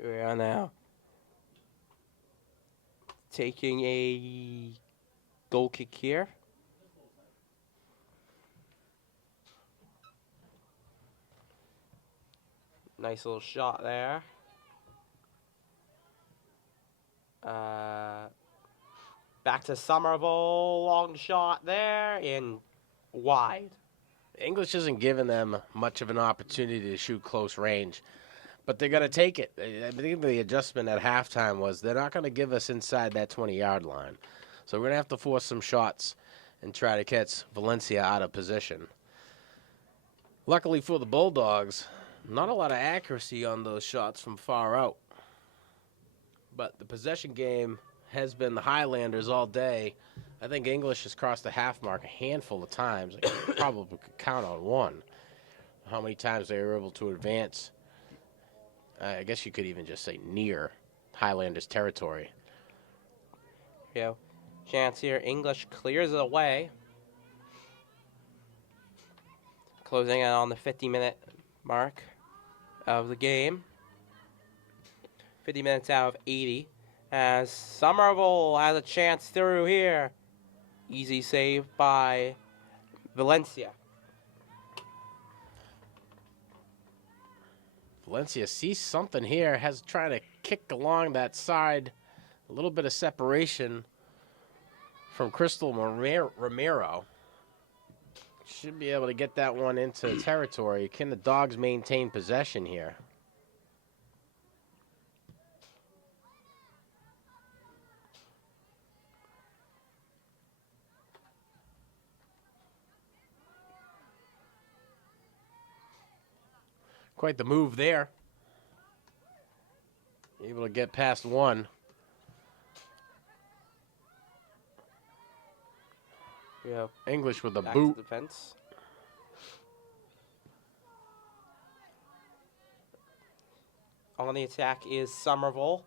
Here we are now. Taking a goal kick here. Nice little shot there. Back to Somerville. Long shot there and wide. English isn't giving them much of an opportunity to shoot close range, but they're going to take it. I think the adjustment at halftime was they're not going to give us inside that 20-yard line. So we're going to have to force some shots and try to catch Valencia out of position. Luckily for the Bulldogs, not a lot of accuracy on those shots from far out. But the possession game has been the Highlanders all day. I think English has crossed the half mark a handful of times. I probably could count on one. How many times they were able to advance. I guess you could even just say near Highlanders territory. Yeah. Chance here. English clears it away. Closing in on the 50-minute mark of the game. 50 minutes out of 80. As Somerville has a chance through here. Easy save by Valencia. Valencia sees something here, has trying to kick along that side. A little bit of separation from Crystal Romero. Should be able to get that one into territory. Can the Dogs maintain possession here? Quite the move there. Able to get past one. Yeah. English with a Back boot. to defense. On the attack is Somerville.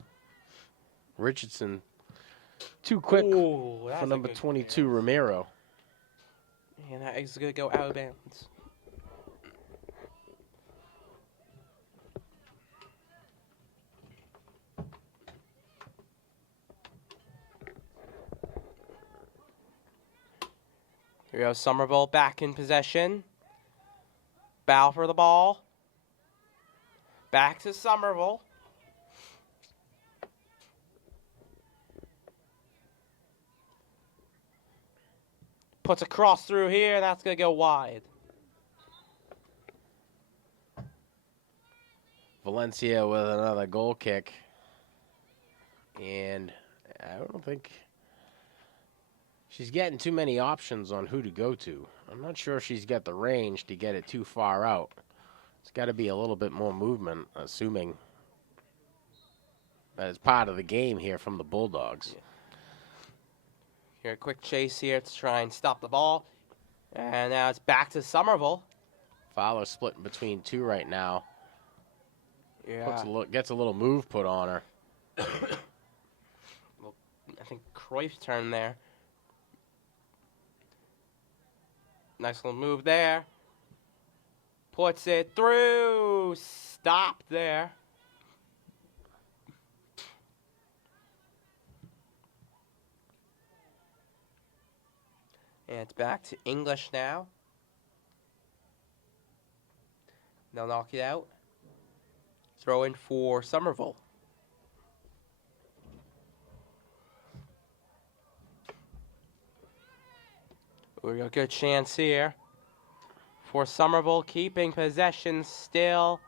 Richardson too quick Ooh, that's for a number good 22, pass. Romero. And that is going to go out of bounds. Here we go, Somerville back in possession. Bow for the ball. Back to Somerville. Puts a cross through here. That's going to go wide. Valencia with another goal kick. And I don't think she's getting too many options on who to go to. I'm not sure if she's got the range to get it too far out. It's got to be a little bit more movement, assuming that it's part of the game here from the Bulldogs. Yeah. Here, a quick chase here to try and stop the ball. And now it's back to Somerville. Fowler splitting between two right now. Yeah. Gets a little move put on her. Well, I think Cruyff's turn there. Nice little move there. Puts it through. Stop there. And it's back to English now. They'll knock it out. Throw in for Somerville. We got a good chance here for Somerville, keeping possession still.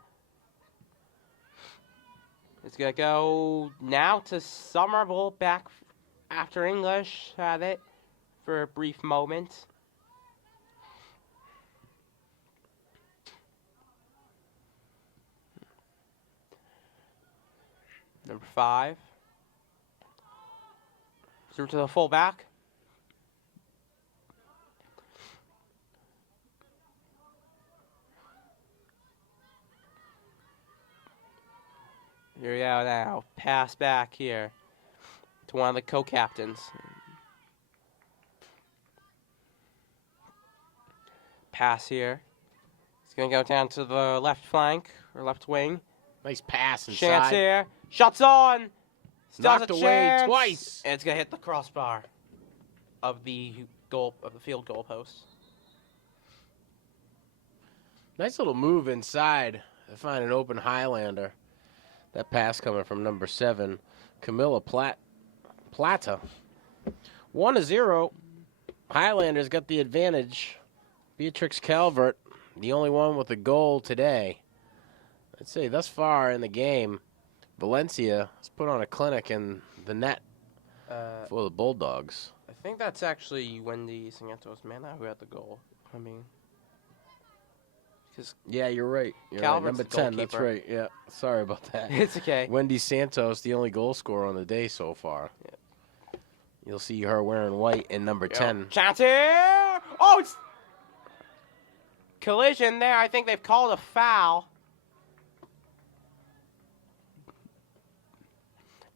It's going to go now to Somerville, back after English had it for a brief moment. Number 5. Through to the fullback. Here we go now. Pass back here to one of the co-captains. Pass here. It's going to go down to the left flank or left wing. Nice pass inside. Chance here. Shots on. Still has Knocked a away chance. twice. And it's going to hit the crossbar of the field goal post. Nice little move inside to find an open Highlander. That pass coming from number 7, Camilla Plata. 1-0. Highlanders got the advantage. Beatrix Calvert, the only one with a goal today. I'd say thus far in the game, Valencia has put on a clinic in the net for the Bulldogs. I think that's actually Wendy Santos Mana who had the goal. I mean, Yeah, you're right. Calvert's Number the 10, that's goalkeeper. right. Yeah, sorry about that. it's okay. Wendy Santos, the only goal scorer on the day so far. Yeah. You'll see her wearing white in number 10. Chance here. Oh, it's collision there. I think they've called a foul.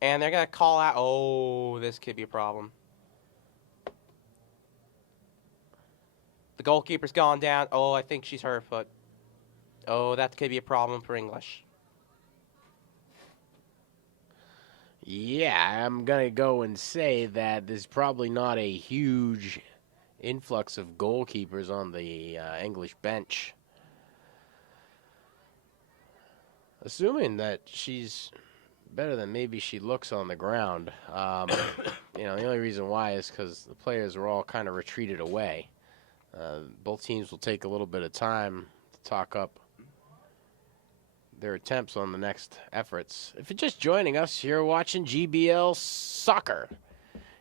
And they're going to call out. Oh, this could be a problem. The goalkeeper's gone down. Oh, I think she's hurt her foot. Oh, that could be a problem for English. Yeah, I'm going to go and say that there's probably not a huge influx of goalkeepers on the English bench. Assuming that she's better than maybe she looks on the ground. The only reason why is because the players are all kind of retreated away. Both teams will take a little bit of time to talk up their attempts on the next efforts. If you're just joining us, you're watching GBL Soccer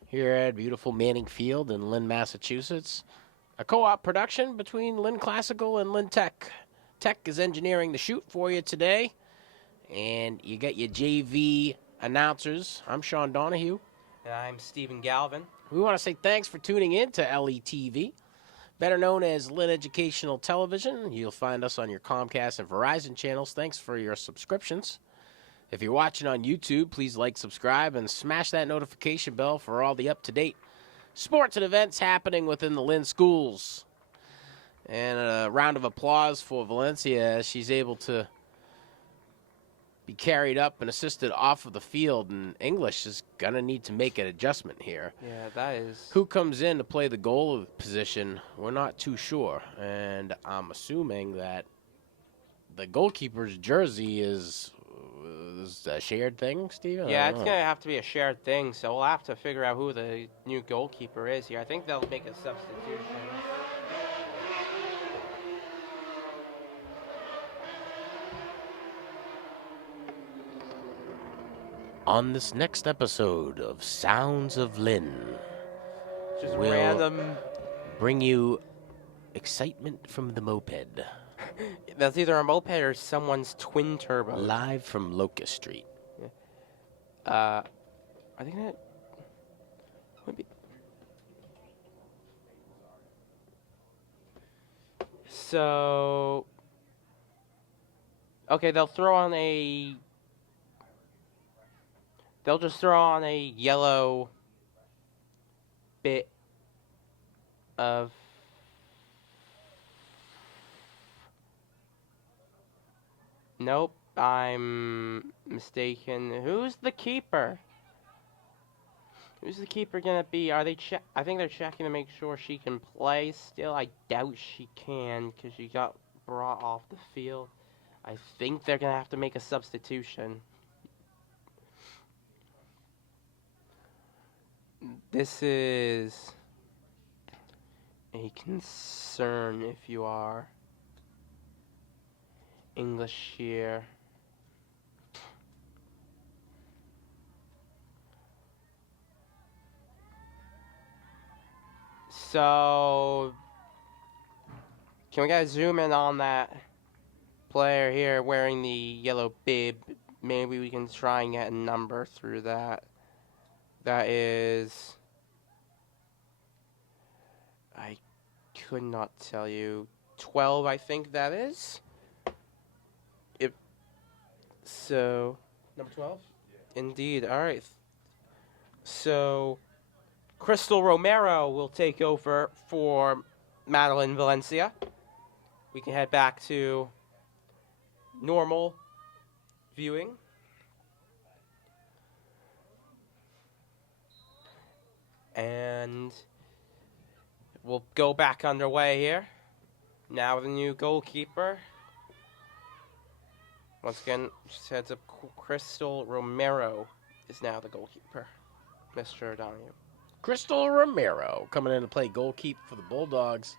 here at beautiful Manning Field in Lynn, Massachusetts. A co-op production between Lynn Classical and Lynn Tech. Tech is engineering the shoot for you today. And you got your JV announcers. I'm Sean Donahue. And I'm Stephen Galvin. We want to say thanks for tuning in to LETV, better known as Lynn Educational Television. You'll find us on your Comcast and Verizon channels. Thanks for your subscriptions. If you're watching on YouTube, please like, subscribe, and smash that notification bell for all the up-to-date sports and events happening within the Lynn schools. And a round of applause for Valencia as she's able to be carried up and assisted off of the field, and English is going to need to make an adjustment here. Yeah, that is. Who comes in to play the goal position, we're not too sure, and I'm assuming that the goalkeeper's jersey is a shared thing, Steven? Yeah, it's going to have to be a shared thing, so we'll have to figure out who the new goalkeeper is here. I think they'll make a substitution. On this next episode of Sounds of Lynn, Just we'll random. bring you excitement from the moped, That's either a moped or someone's twin turbo. live from Locust Street. Are they gonna? Maybe. So. Okay, they'll just throw on a yellow bit of. Nope, I'm mistaken. Who's the keeper? Who's the keeper gonna be? Are they I think they're checking to make sure she can play still. I doubt she can because she got brought off the field. I think they're gonna have to make a substitution. This is a concern if you are English here. So, can we guys zoom in on that player here wearing the yellow bib? Maybe we can try and get a number through that. That is, I could not tell you. 12, I think that is. So, Number 12? indeed. All right. So, Crystal Romero will take over for Madeline Valencia. We can head back to normal viewing. And we'll go back underway here. Now with a new goalkeeper. Once again, just heads up, Crystal Romero is now the goalkeeper. Mr. O'Donoghue. Crystal Romero coming in to play goalkeeper for the Bulldogs.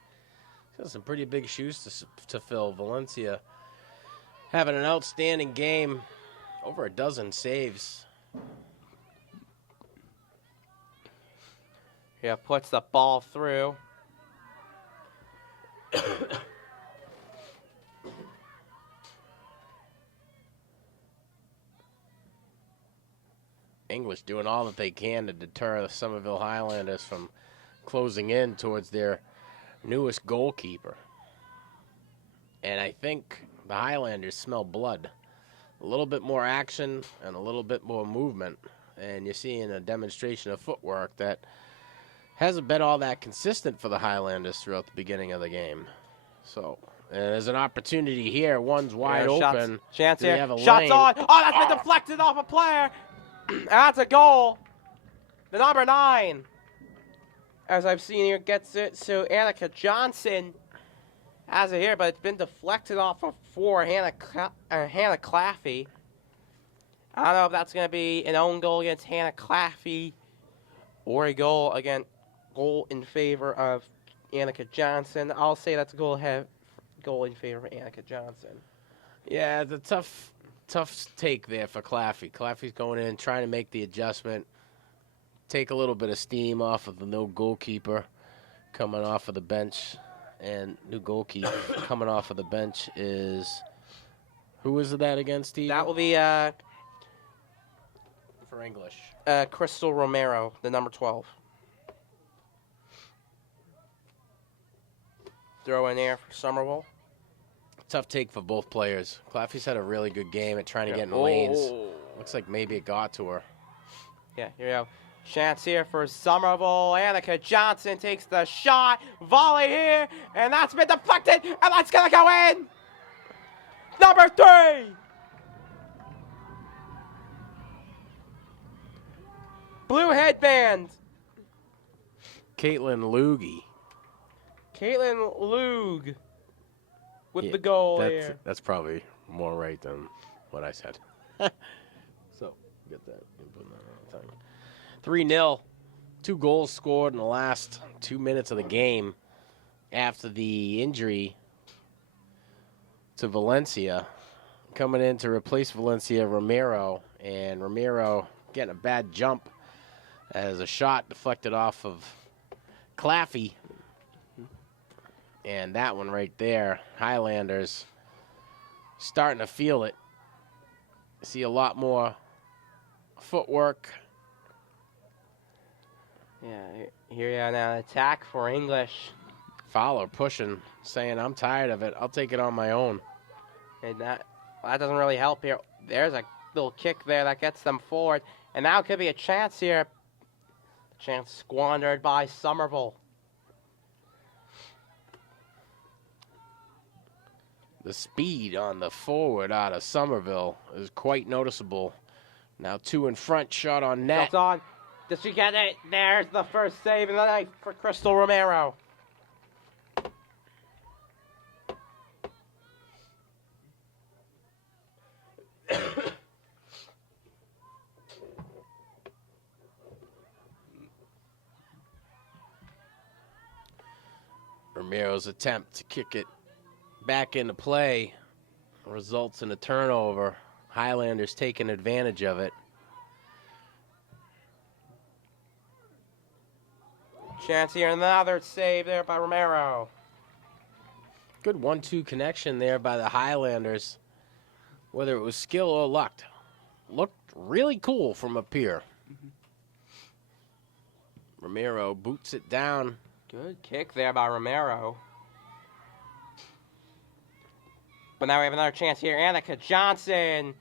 She's got some pretty big shoes to fill. Valencia having an outstanding game, over a dozen saves. Yeah, puts the ball through. English doing all that they can to deter the Somerville Highlanders from closing in towards their newest goalkeeper. And I think the Highlanders smell blood. A little bit more action and a little bit more movement. And you're seeing a demonstration of footwork that hasn't been all that consistent for the Highlanders throughout the beginning of the game. So, and there's an opportunity here. One's wide open. Chance Do they here. have a Shots lane? on. Oh, that's been deflected off a player. That's a goal. The number 9, as I've seen here, gets it. So Annika Johnson has it here, but it's been deflected off of Hannah Claffey. I don't know if that's going to be an own goal against Hannah Claffey or a goal in favor of Annika Johnson. I'll say that's a goal in favor of Annika Johnson. Yeah, it's a tough take there for Claffey. Claffey's going in, trying to make the adjustment, take a little bit of steam off of the new goalkeeper coming off of the bench. And new goalkeeper coming off of the bench is, who is that again, Steve? That will be for English. Crystal Romero, the number 12. Throw in there for Somerville. Tough take for both players. Claffey's had a really good game at trying to get in lanes. Looks like maybe it got to her. Yeah, here we go. Chance here for Somerville. Annika Johnson takes the shot. Volley here. And that's been deflected. And that's going to go in. Number 3. Blue headband. Caitlin Loogie. Caitlin Loog with the goal here. That's probably more right than what I said. So, get that. 3-0. 2 goals scored in the last 2 minutes of the game after the injury to Valencia. Coming in to replace Valencia, Romero. And Romero getting a bad jump as a shot deflected off of Claffey. And that one right there, Highlanders starting to feel it. See a lot more footwork. Yeah, here you are now. Attack for English. Fowler pushing, saying, I'm tired of it. I'll take it on my own. And that doesn't really help here. There's a little kick there that gets them forward. And now could be a chance here. Chance squandered by Somerville. The speed on the forward out of Somerville is quite noticeable. Now 2 in front, shot on net. Shot on. Does she get it? There's the first save of the night for Crystal Romero. Romero's attempt to kick it back into play results in a turnover. Highlanders taking advantage of it. Chance here, another save there by Romero. Good 1-2 connection there by the Highlanders. Whether it was skill or luck, looked really cool from up here. Romero boots it down. Good kick there by Romero. But now we have another chance here. Annika Johnson.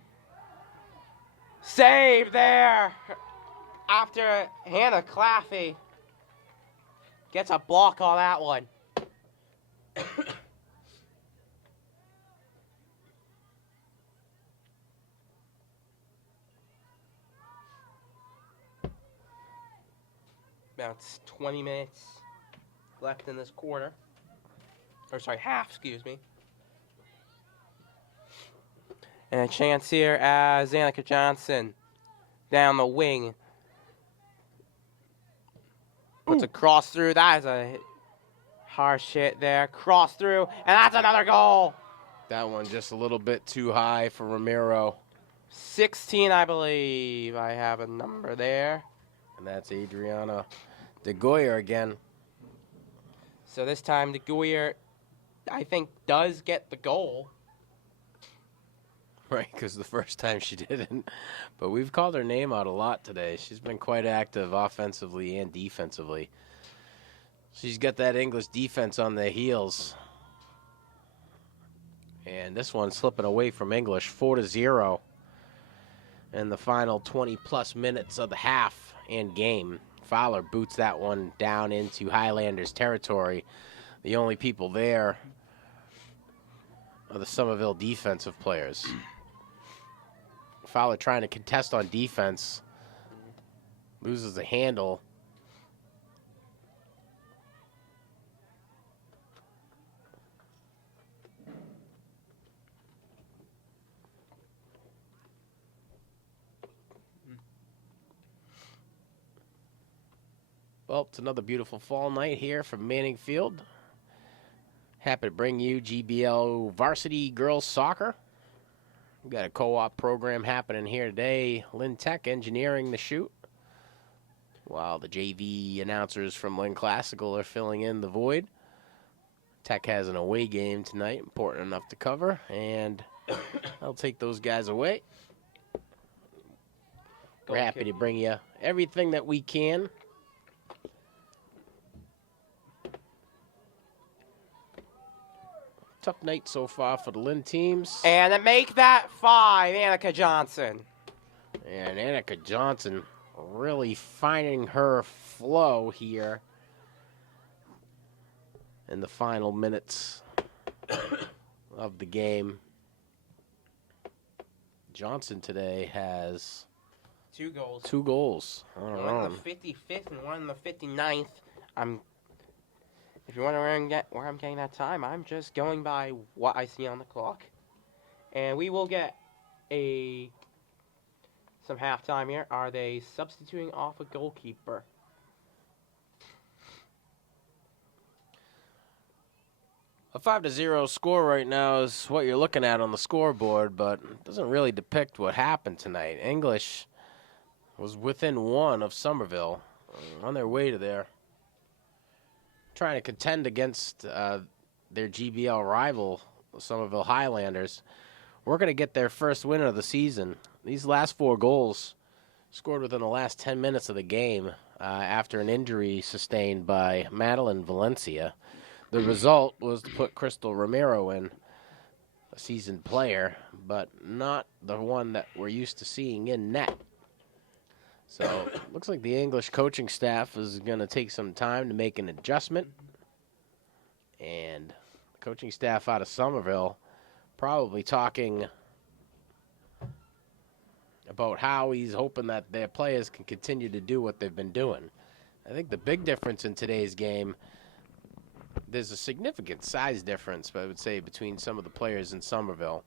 Save there. After Hannah Claffey gets a block on that one. About 20 minutes left in this quarter. Or sorry, half, excuse me. And a chance here as Annika Johnson down the wing. Puts a cross through. That is a harsh hit there. Cross through, and that's another goal. That one just a little bit too high for Romero. 16, I believe. I have a number there. And that's Adriana De Goyer again. So this time, De Goyer, I think, does get the goal. Right, because the first time she didn't. But we've called her name out a lot today. She's been quite active offensively and defensively. She's got that English defense on their heels. And this one's slipping away from English, 4-0. In the final 20-plus minutes of the half and game. Fowler boots that one down into Highlanders territory. The only people there are the Somerville defensive players. Fowler trying to contest on defense. Loses the handle. Well, it's another beautiful fall night here from Manning Field. Happy to bring you GBL Varsity Girls Soccer. We've got a co-op program happening here today. Lynn Tech engineering the shoot, while the JV announcers from Lynn Classical are filling in the void. Tech has an away game tonight, important enough to cover, and I'll take those guys away. We're happy to bring you everything that we can. Tough night so far for the Lynn teams. And to make that 5, Annika Johnson. And Annika Johnson really finding her flow here in the final minutes of the game. Johnson today has 2 goals. 2 goals on her One own. in the 55th and one in the 59th. If you wonder where I'm getting that time, I'm just going by what I see on the clock. And we will get some halftime here. Are they substituting off a goalkeeper? A 5-0 score right now is what you're looking at on the scoreboard, but it doesn't really depict what happened tonight. English was within one of Somerville on their way to there. Trying to contend against their GBL rival, Somerville Highlanders. We're going to get their first win of the season. These last 4 goals scored within the last 10 minutes of the game after an injury sustained by Madeline Valencia. The result was to put Crystal Romero in, a seasoned player, but not the one that we're used to seeing in net. So looks like the English coaching staff is going to take some time to make an adjustment. And the coaching staff out of Somerville probably talking about how he's hoping that their players can continue to do what they've been doing. I think the big difference in today's game, there's a significant size difference, I would say, between some of the players in Somerville.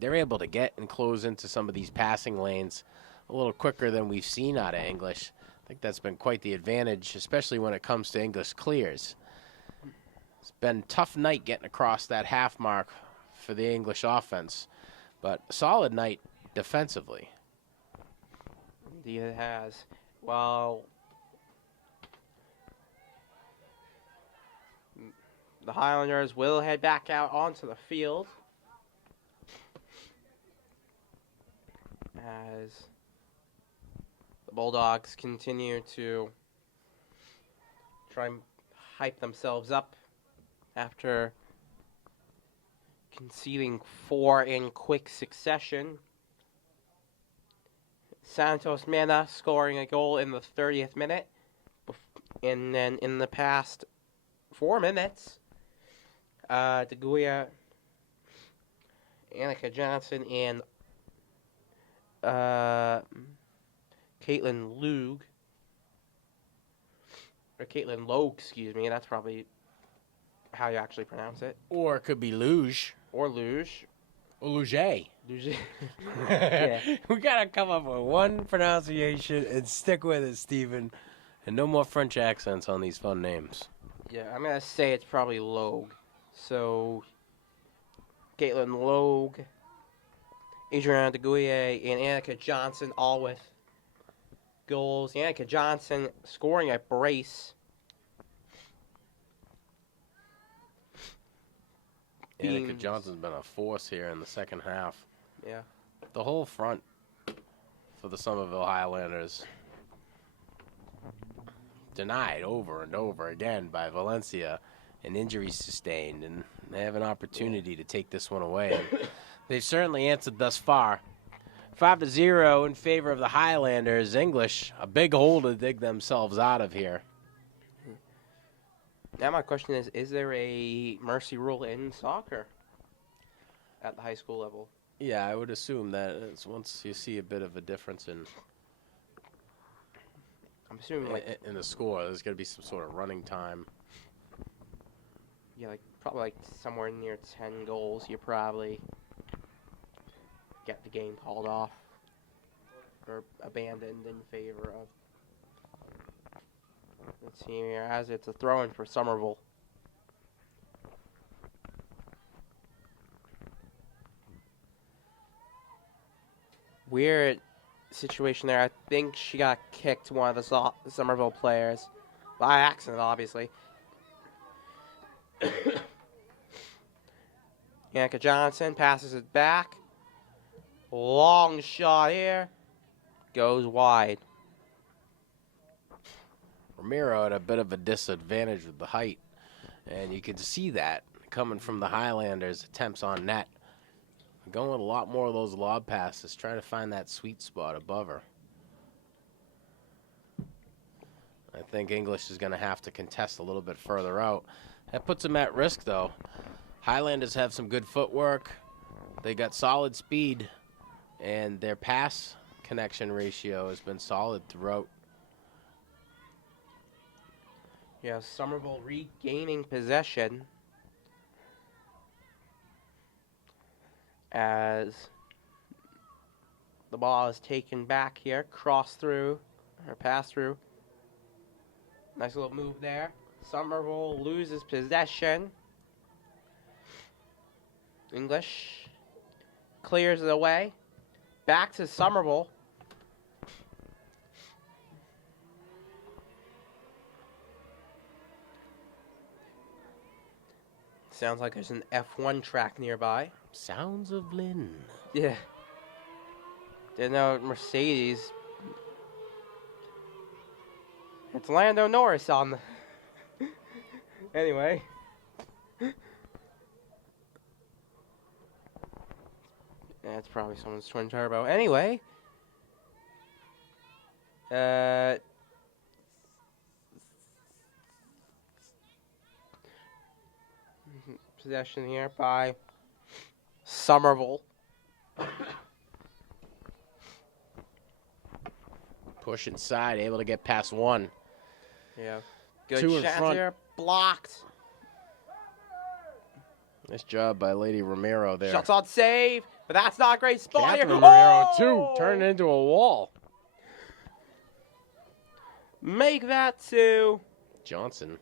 They're able to get and close into some of these passing lanes a little quicker than we've seen out of English. I think that's been quite the advantage, especially when it comes to English clears. It's been a tough night getting across that half mark for the English offense, but a solid night defensively. Indeed it has. Well, the Highlanders will head back out onto the field as the Bulldogs continue to try and hype themselves up after conceding 4 in quick succession. Santos Mena scoring a goal in the 30th minute, and then in the past 4 minutes, DeGuia, Annika Johnson, and Caitlin Logue, excuse me, that's probably how you actually pronounce it. Or it could be Luge. Or Luge. Or Luge. Yeah. We got to come up with one pronunciation and stick with it, Steven. And no more French accents on these fun names. Yeah, I'm going to say it's probably Logue. So, Caitlin Logue, Adriana DeGuye, and Annika Johnson all with goals. Annika Johnson scoring a brace. Annika Johnson's been a force here in the second half. Yeah. The whole front for the Somerville Highlanders denied over and over again by Valencia, and injuries sustained, and they have an opportunity to take this one away. They've certainly answered thus far. 5-0 in favor of the Highlanders. English, a big hole to dig themselves out of here. Now my question is there a mercy rule in soccer at the high school level? Yeah, I would assume that it's once you see a bit of a difference in I'm assuming in the score, there's going to be some sort of running time. Yeah, probably somewhere near 10 goals, you probably get the game called off or abandoned in favor of. Let's see here, as it's a throw-in for Somerville. Weird situation there. I think she got kicked, one of the Somerville players, by accident, obviously. Annika Johnson passes it back. Long shot here. Goes wide. Romero at a bit of a disadvantage with the height, and you can see that coming from the Highlanders' attempts on net. Going with a lot more of those lob passes, trying to find that sweet spot above her. I think English is going to have to contest a little bit further out. That puts them at risk, though. Highlanders have some good footwork. They got solid speed, and their pass connection ratio has been solid throughout. Yeah, Somerville regaining possession as the ball is taken back here, cross through, or pass through. Nice little move there. Somerville loses possession. English clears it away. Back to Somerville. Sounds like there's an F1 track nearby. Sounds of Lynn. Yeah. Didn't know Mercedes. It's Lando Norris on the. Anyway. That's probably someone's twin turbo. Anyway. Possession here by Somerville. Push inside, able to get past one. Yeah. Good Two in shot front. there. Blocked. Nice job by Lady Romero there. Shots on save, but that's not a great spot here. Catherine Romero, Oh! too. Turned into a wall. Make that two. Johnson,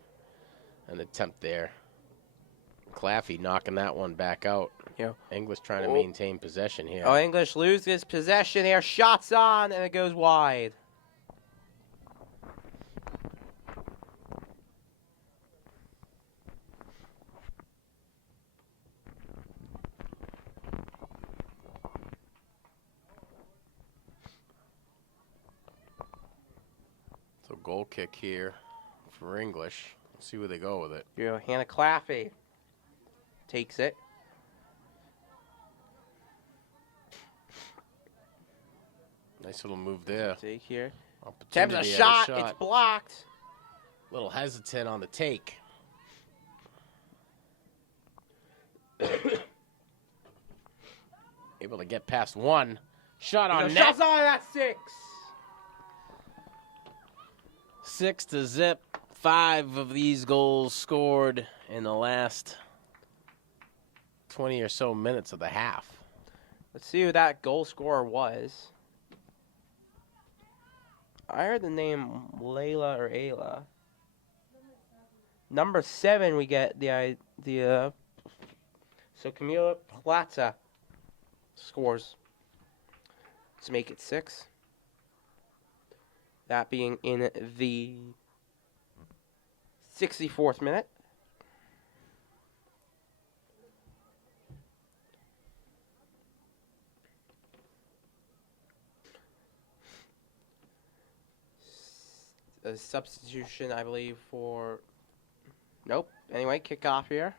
an attempt there. Claffey knocking that one back out. Yeah. English trying to Oh. maintain possession here. Oh, English loses possession here. Shots on, and it goes wide. So goal kick here for English. Let's see where they go with it. You know, Hannah Claffey takes it. Nice little move there. Take here. Opportunity Attempts a at shot. It's blocked. Little hesitant on the take. Able to get past one. Shot on net. Shots on. That's 6. 6-0. 5 of these goals scored in the last 20 or so minutes of the half. Let's see who that goal scorer was. I heard the name Layla or Ayla. Number 7, we get the idea. So Camila Plata scores to make it 6. That being in the 64th minute. A substitution, I believe, for... Nope. Anyway, kick off here.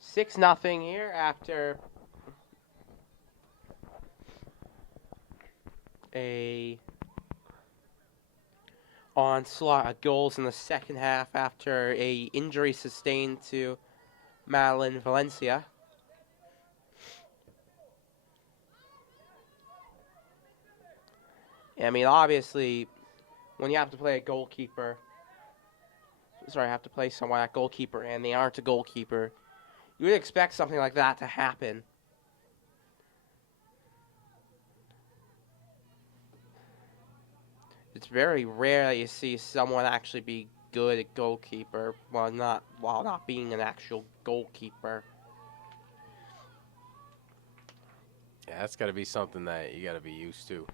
6-0 here after a onslaught of goals in the second half after a injury sustained to Madeline Valencia. I mean, obviously, when you have to play a goalkeeper, have to play someone at goalkeeper and they aren't a goalkeeper, you would expect something like that to happen. It's very rare that you see someone actually be good at goalkeeper while not being an actual goalkeeper. Yeah, that's got to be something that you got to be used to.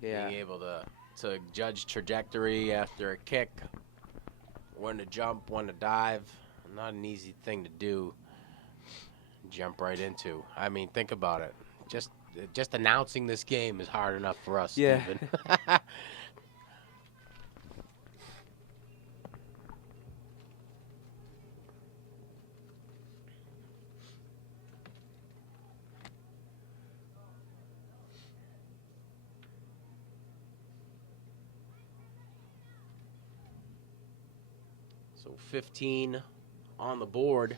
Yeah. Being able to judge trajectory after a kick, when to jump, when to dive. Not an easy thing to do. Jump right into. I mean, think about it. Just announcing this game is hard enough for us, Yeah. Steven. So 15 on the board.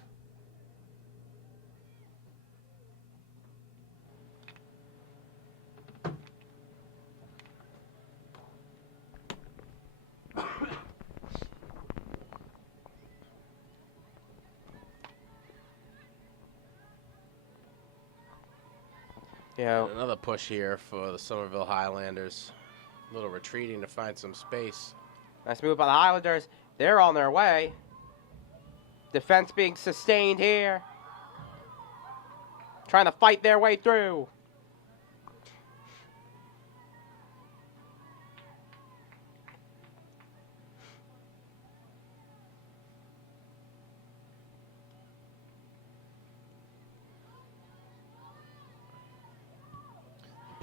Yeah. Another push here for the Somerville Highlanders. A little retreating to find some space. Nice move by the Highlanders. They're on their way. Defense being sustained here. Trying to fight their way through.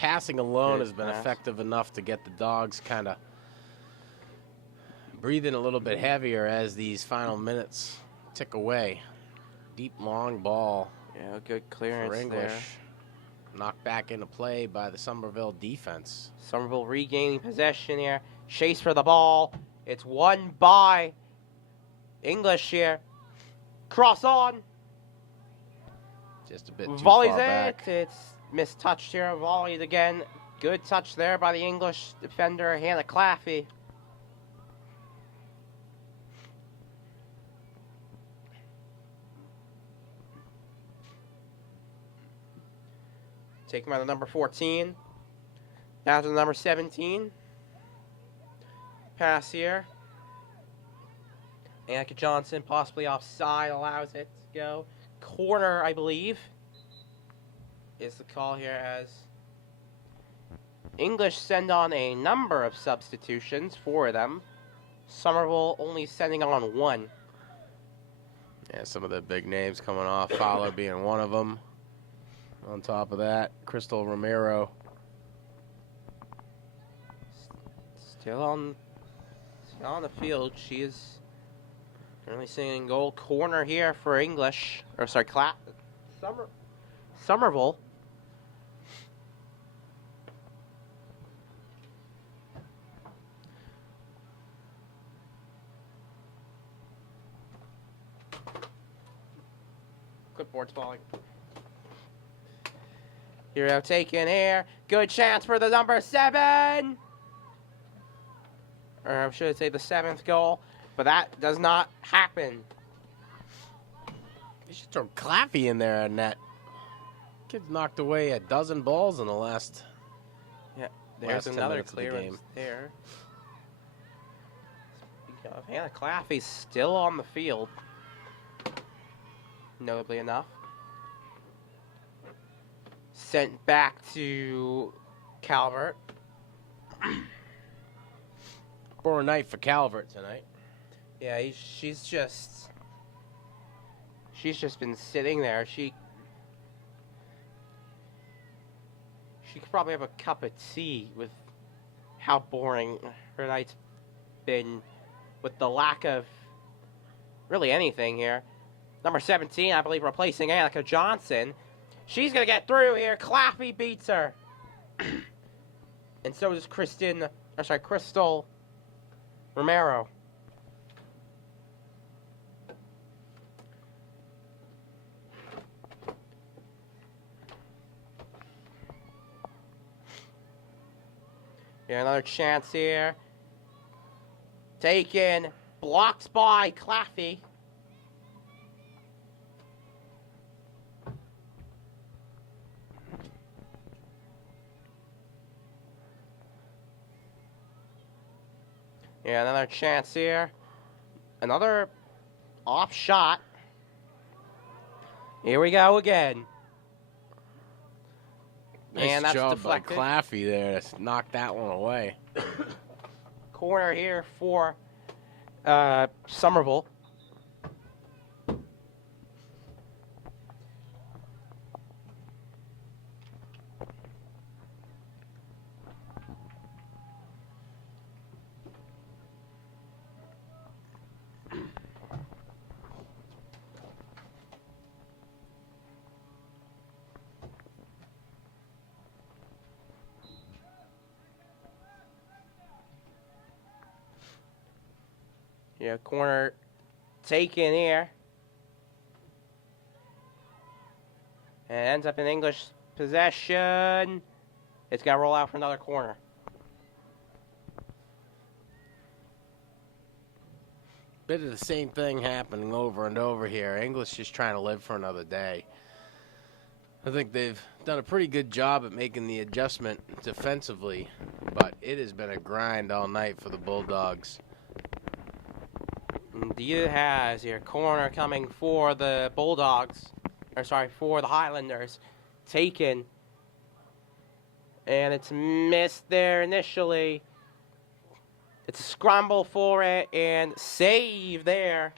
passing alone Good has been pass. effective enough to get the dogs kind of breathing a little bit heavier as these final minutes tick away. Deep, long ball Yeah, good clearance for English. there. Knocked back into play by the Somerville defense. Somerville regaining possession here. Chase for the ball. It's won by English here. Cross on. Just a bit too Volleys far it. back. It's mistouched here. Volleyed again. Good touch there by the English defender, Hannah Claffey. Taken by the number 14. Now to the number 17. Pass here. Annika Johnson, possibly offside, allows it to go. Corner, I believe, is the call here as English send on a number of substitutions for them. Somerville only sending on one. Yeah, some of the big names coming off. Fowler being one of them. On top of that, Crystal Romero. Still on the field. She is currently sitting in goal. Corner here for English. Or sorry, Somerville. Clipboard's falling. Hero taken here. Good chance for the number 7. Or I should say the 7th goal. But that does not happen. You should throw Claffey in there in that. Kid's knocked away a dozen balls in the last. Yeah, there's 10 another minutes of the clearance game. there. Speaking of, Hannah Claffey's still on the field. Notably enough. Sent back to Calvert. Poor night for Calvert tonight. Yeah, she's just been sitting there. She could probably have a cup of tea with how boring her night's been, with the lack of really anything here. Number 17, I believe, replacing Annika Johnson. She's gonna get through here. Claffey beats her, and so does Crystal Romero. Yeah, another chance here. Taken. Blocked by Claffey. Yeah, another chance here. Another off shot. Here we go again. Nice And that's job deflected. by Claffey there to knock that one away. Corner here for Somerville. Yeah, corner taken here. And ends up in English possession. It's got to roll out for another corner. Bit of the same thing happening over and over here. English just trying to live for another day. I think they've done a pretty good job at making the adjustment defensively, but it has been a grind all night for the Bulldogs. Indeed it has here. Corner coming for the Bulldogs. Or sorry, for the Highlanders. Taken. And it's missed there initially. It's a scramble for it and save there.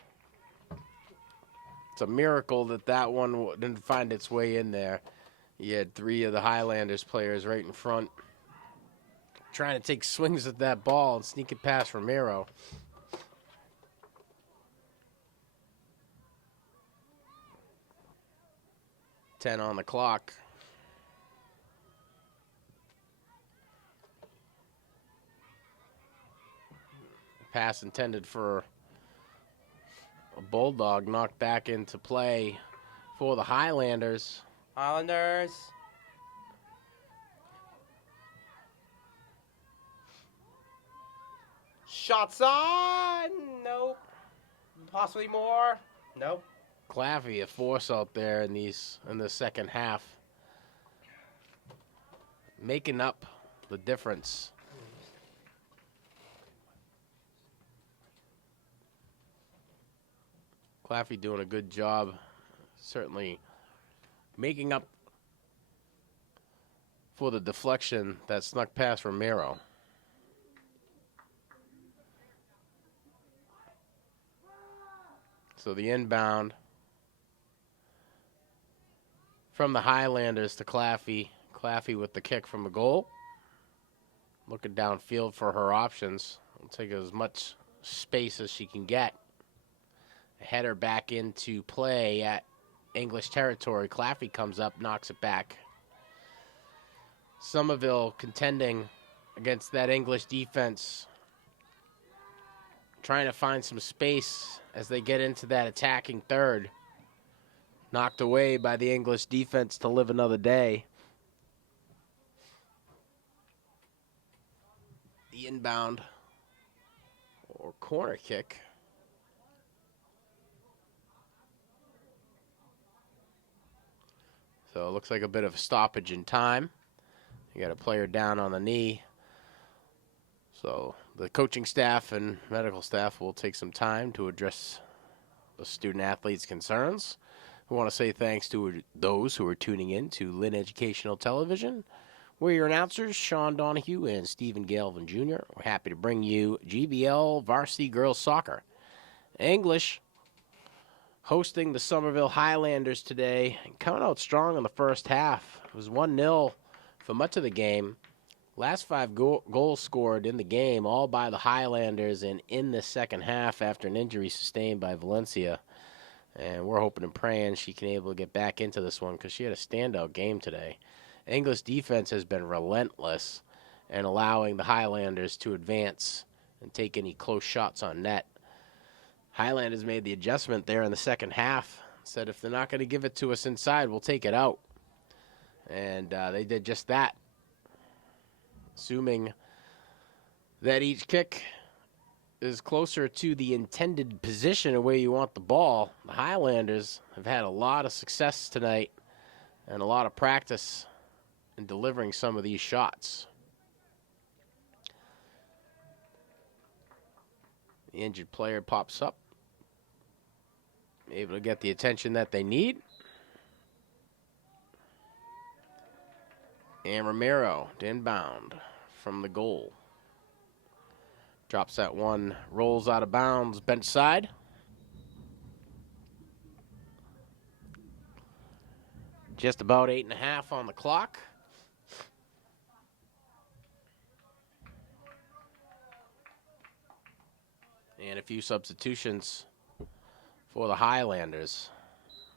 It's a miracle that that one didn't find its way in there. He had 3 of the Highlanders players right in front, trying to take swings at that ball and sneak it past Romero. Ten on the clock. Pass intended for a Bulldog, knocked back into play for the Highlanders. Islanders. Shots on. Nope. Possibly more. Nope. Claffey, a force out there in the second half, making up the difference. Claffey doing a good job, certainly making up for the deflection that snuck past Romero. So the inbound from the Highlanders to Claffey. Claffey with the kick from the goal. Looking downfield for her options. Will take as much space as she can get. A header back into play at English territory. Claffey comes up, knocks it back. Somerville contending against that English defense, trying to find some space as they get into that attacking third. Knocked away by the English defense to live another day. The inbound or corner kick. So it looks like a bit of a stoppage in time. You got a player down on the knee. So the coaching staff and medical staff will take some time to address the student athletes' concerns. We want to say thanks to those who are tuning in to Lynn Educational Television. We're your announcers, Sean Donahue and Stephen Galvin Jr. We're happy to bring you GBL Varsity Girls Soccer. English hosting the Somerville Highlanders today, coming out strong in the first half. It was 1-0 for much of the game. Last 5 goals scored in the game, all by the Highlanders, and in the second half after an injury sustained by Valencia. And we're hoping and praying she can able to get back into this one because she had a standout game today. English defense has been relentless in allowing the Highlanders to advance and take any close shots on net. Highlanders made the adjustment there in the second half. Said if they're not going to give it to us inside, we'll take it out. And they did just that. Assuming that each kick is closer to the intended position of where you want the ball, the Highlanders have had a lot of success tonight and a lot of practice in delivering some of these shots. The injured player pops up, able to get the attention that they need. And Romero to inbound from the goal. Drops that one, rolls out of bounds, bench side. Just about 8.5 on the clock. And a few substitutions for the Highlanders,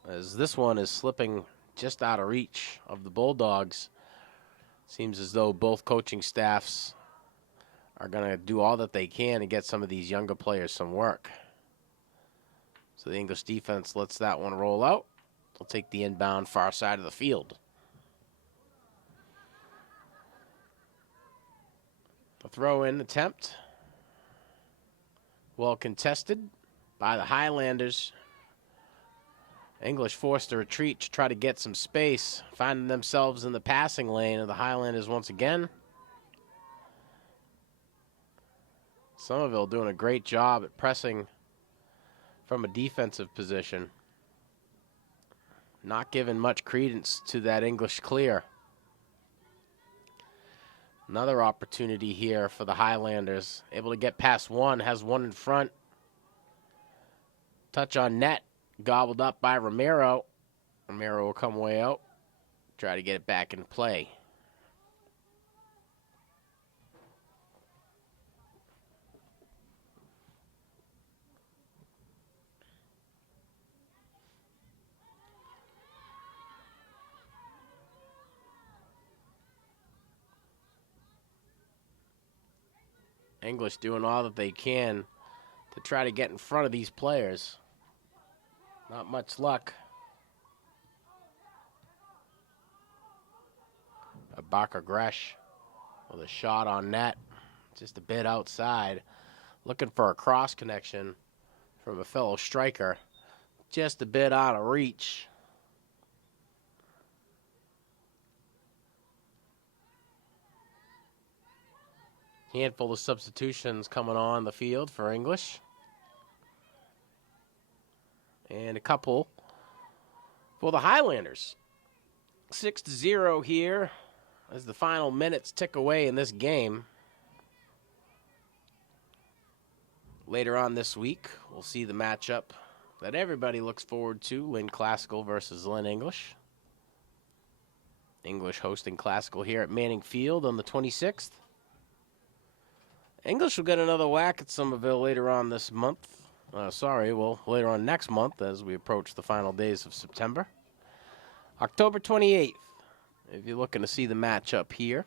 as this one is slipping just out of reach of the Bulldogs. Seems as though both coaching staffs are going to do all that they can to get some of these younger players some work. So the English defense lets that one roll out. They'll take the inbound far side of the field. The throw-in attempt, well contested by the Highlanders. English forced a retreat to try to get some space, finding themselves in the passing lane of the Highlanders once again. Somerville doing a great job at pressing from a defensive position. Not giving much credence to that English clear. Another opportunity here for the Highlanders. Able to get past one, has one in front. Touch on net, gobbled up by Romero. Romero will come way out. Try to get it back in play. English doing all that they can to try to get in front of these players. Not much luck. Bakker Gresh with a shot on net. Just a bit outside. Looking for a cross connection from a fellow striker. Just a bit out of reach. Handful of substitutions coming on the field for English. And a couple for the Highlanders. 6-0 here as the final minutes tick away in this game. Later on this week, we'll see the matchup that everybody looks forward to, Lynn Classical versus Lynn English. English hosting Classical here at Manning Field on the 26th. English will get another whack at Somerville later on this month. Later on next month as we approach the final days of September. October 28th, if you're looking to see the matchup here.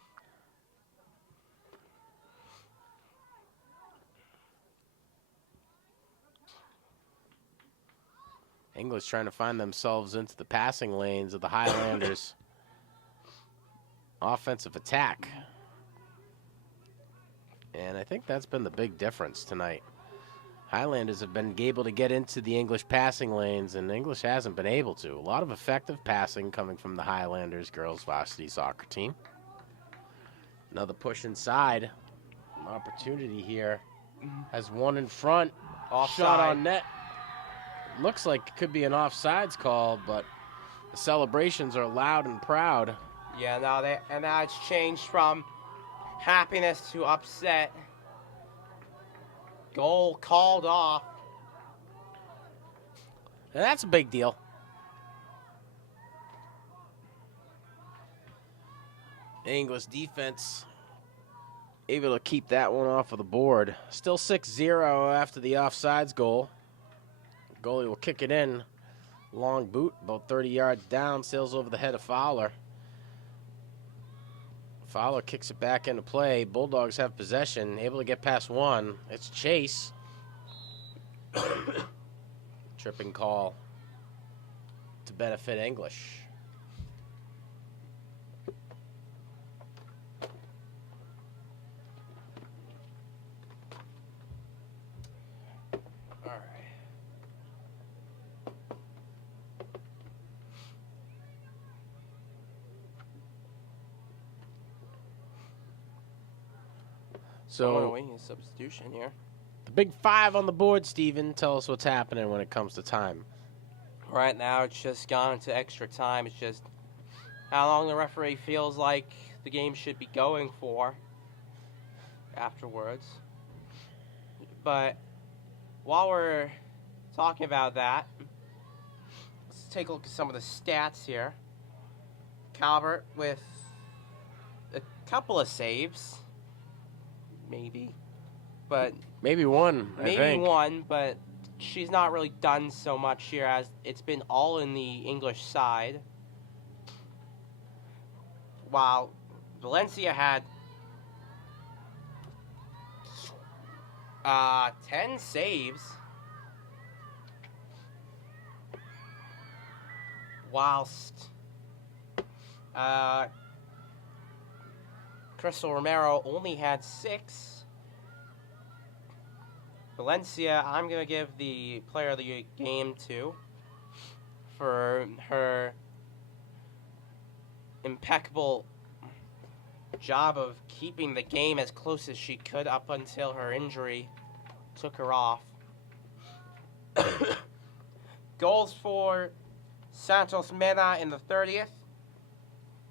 English trying to find themselves into the passing lanes of the Highlanders' offensive attack. And I think that's been the big difference tonight. Highlanders have been able to get into the English passing lanes, and English hasn't been able to. A lot of effective passing coming from the Highlanders girls varsity soccer team. Another push inside. An opportunity here. Has one in front. Offside. Shot on net. Looks like it could be an offsides call, but the celebrations are loud and proud. Yeah, now it's changed from happiness to upset. Goal called off. And that's a big deal. English defense able to keep that one off of the board. Still 6-0 after the offsides goal. Goalie will kick it in. Long boot, about 30 yards down, sails over the head of Fowler. Fowler kicks it back into play. Bulldogs have possession, able to get past one. It's Chase. Tripping call to benefit English. All right. So, a substitution here. The big five on the board, Steven. Tell us what's happening when it comes to time. Right now, it's just gone into extra time. It's just how long the referee feels like the game should be going for afterwards. But while we're talking about that, let's take a look at some of the stats here. Calvert with a couple of saves. Maybe. But Maybe one, I think. maybe one, but she's not really done so much here as it's been all in the English side. While Valencia had 10 saves. Whilst Crystal Romero only had 6. Valencia, I'm going to give the player of the game to for her impeccable job of keeping the game as close as she could up until her injury took her off. Goals for Santos Mena in the 30th.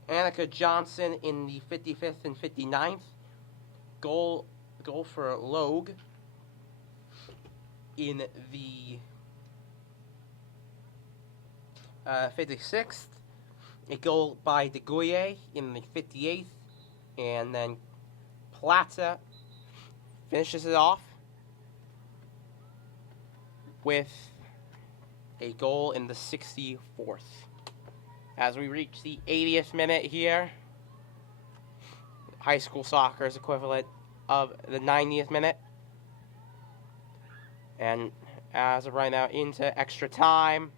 Annika Johnson in the 55th and 59th. Goal for Logue in the 56th. a goal by De Goye in the 58th, and then Plata finishes it off with a goal in the 64th. As we reach the 80th minute here, high school soccer is equivalent of the 90th minute. And as of right now, into extra time,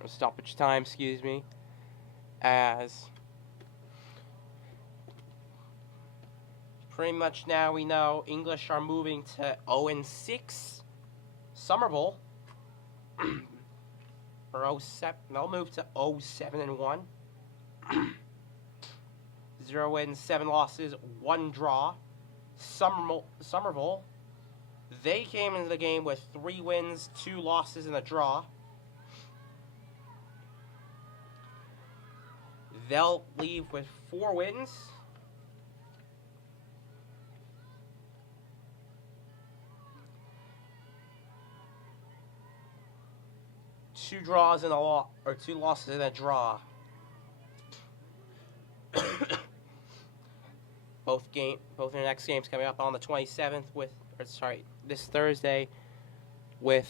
or stoppage time, excuse me, as pretty much now we know English are moving to 0-6. Somerville, or 07, they'll move to 0-7-1. 0 wins, 7 losses, 1 draw. Somerville, they came into the game with 3 wins, 2 losses, and a draw. They'll leave with 4 wins. Two draws and or 2 losses and a draw. Both their next games coming up on the 27th this Thursday, with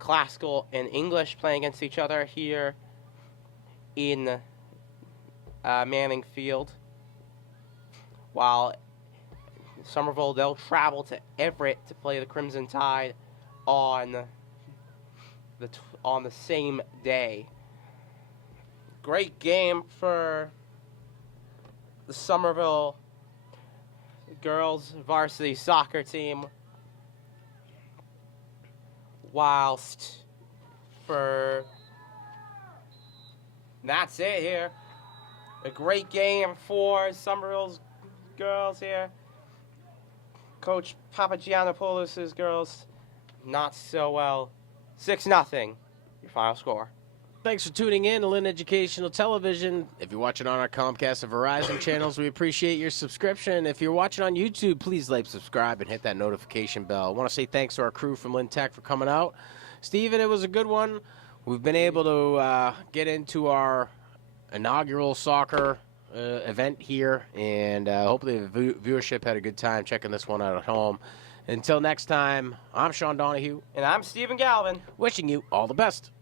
Classical and English playing against each other here in Manning Field. While Somerville, they'll travel to Everett to play the Crimson Tide on the same day. Great game for the Somerville girls varsity soccer team. Whilst that's it here. A great game for Somerville's girls here. Coach Papagiannopoulos' girls, not so well. 6-0, your final score. Thanks for tuning in to Lynn Educational Television. If you're watching on our Comcast and Verizon channels, we appreciate your subscription. If you're watching on YouTube, please like, subscribe, and hit that notification bell. I want to say thanks to our crew from Lynn Tech for coming out. Steven, it was a good one. We've been able to get into our inaugural soccer event here, and hopefully the viewership had a good time checking this one out at home. Until next time, I'm Sean Donahue. And I'm Stephen Galvin. Wishing you all the best.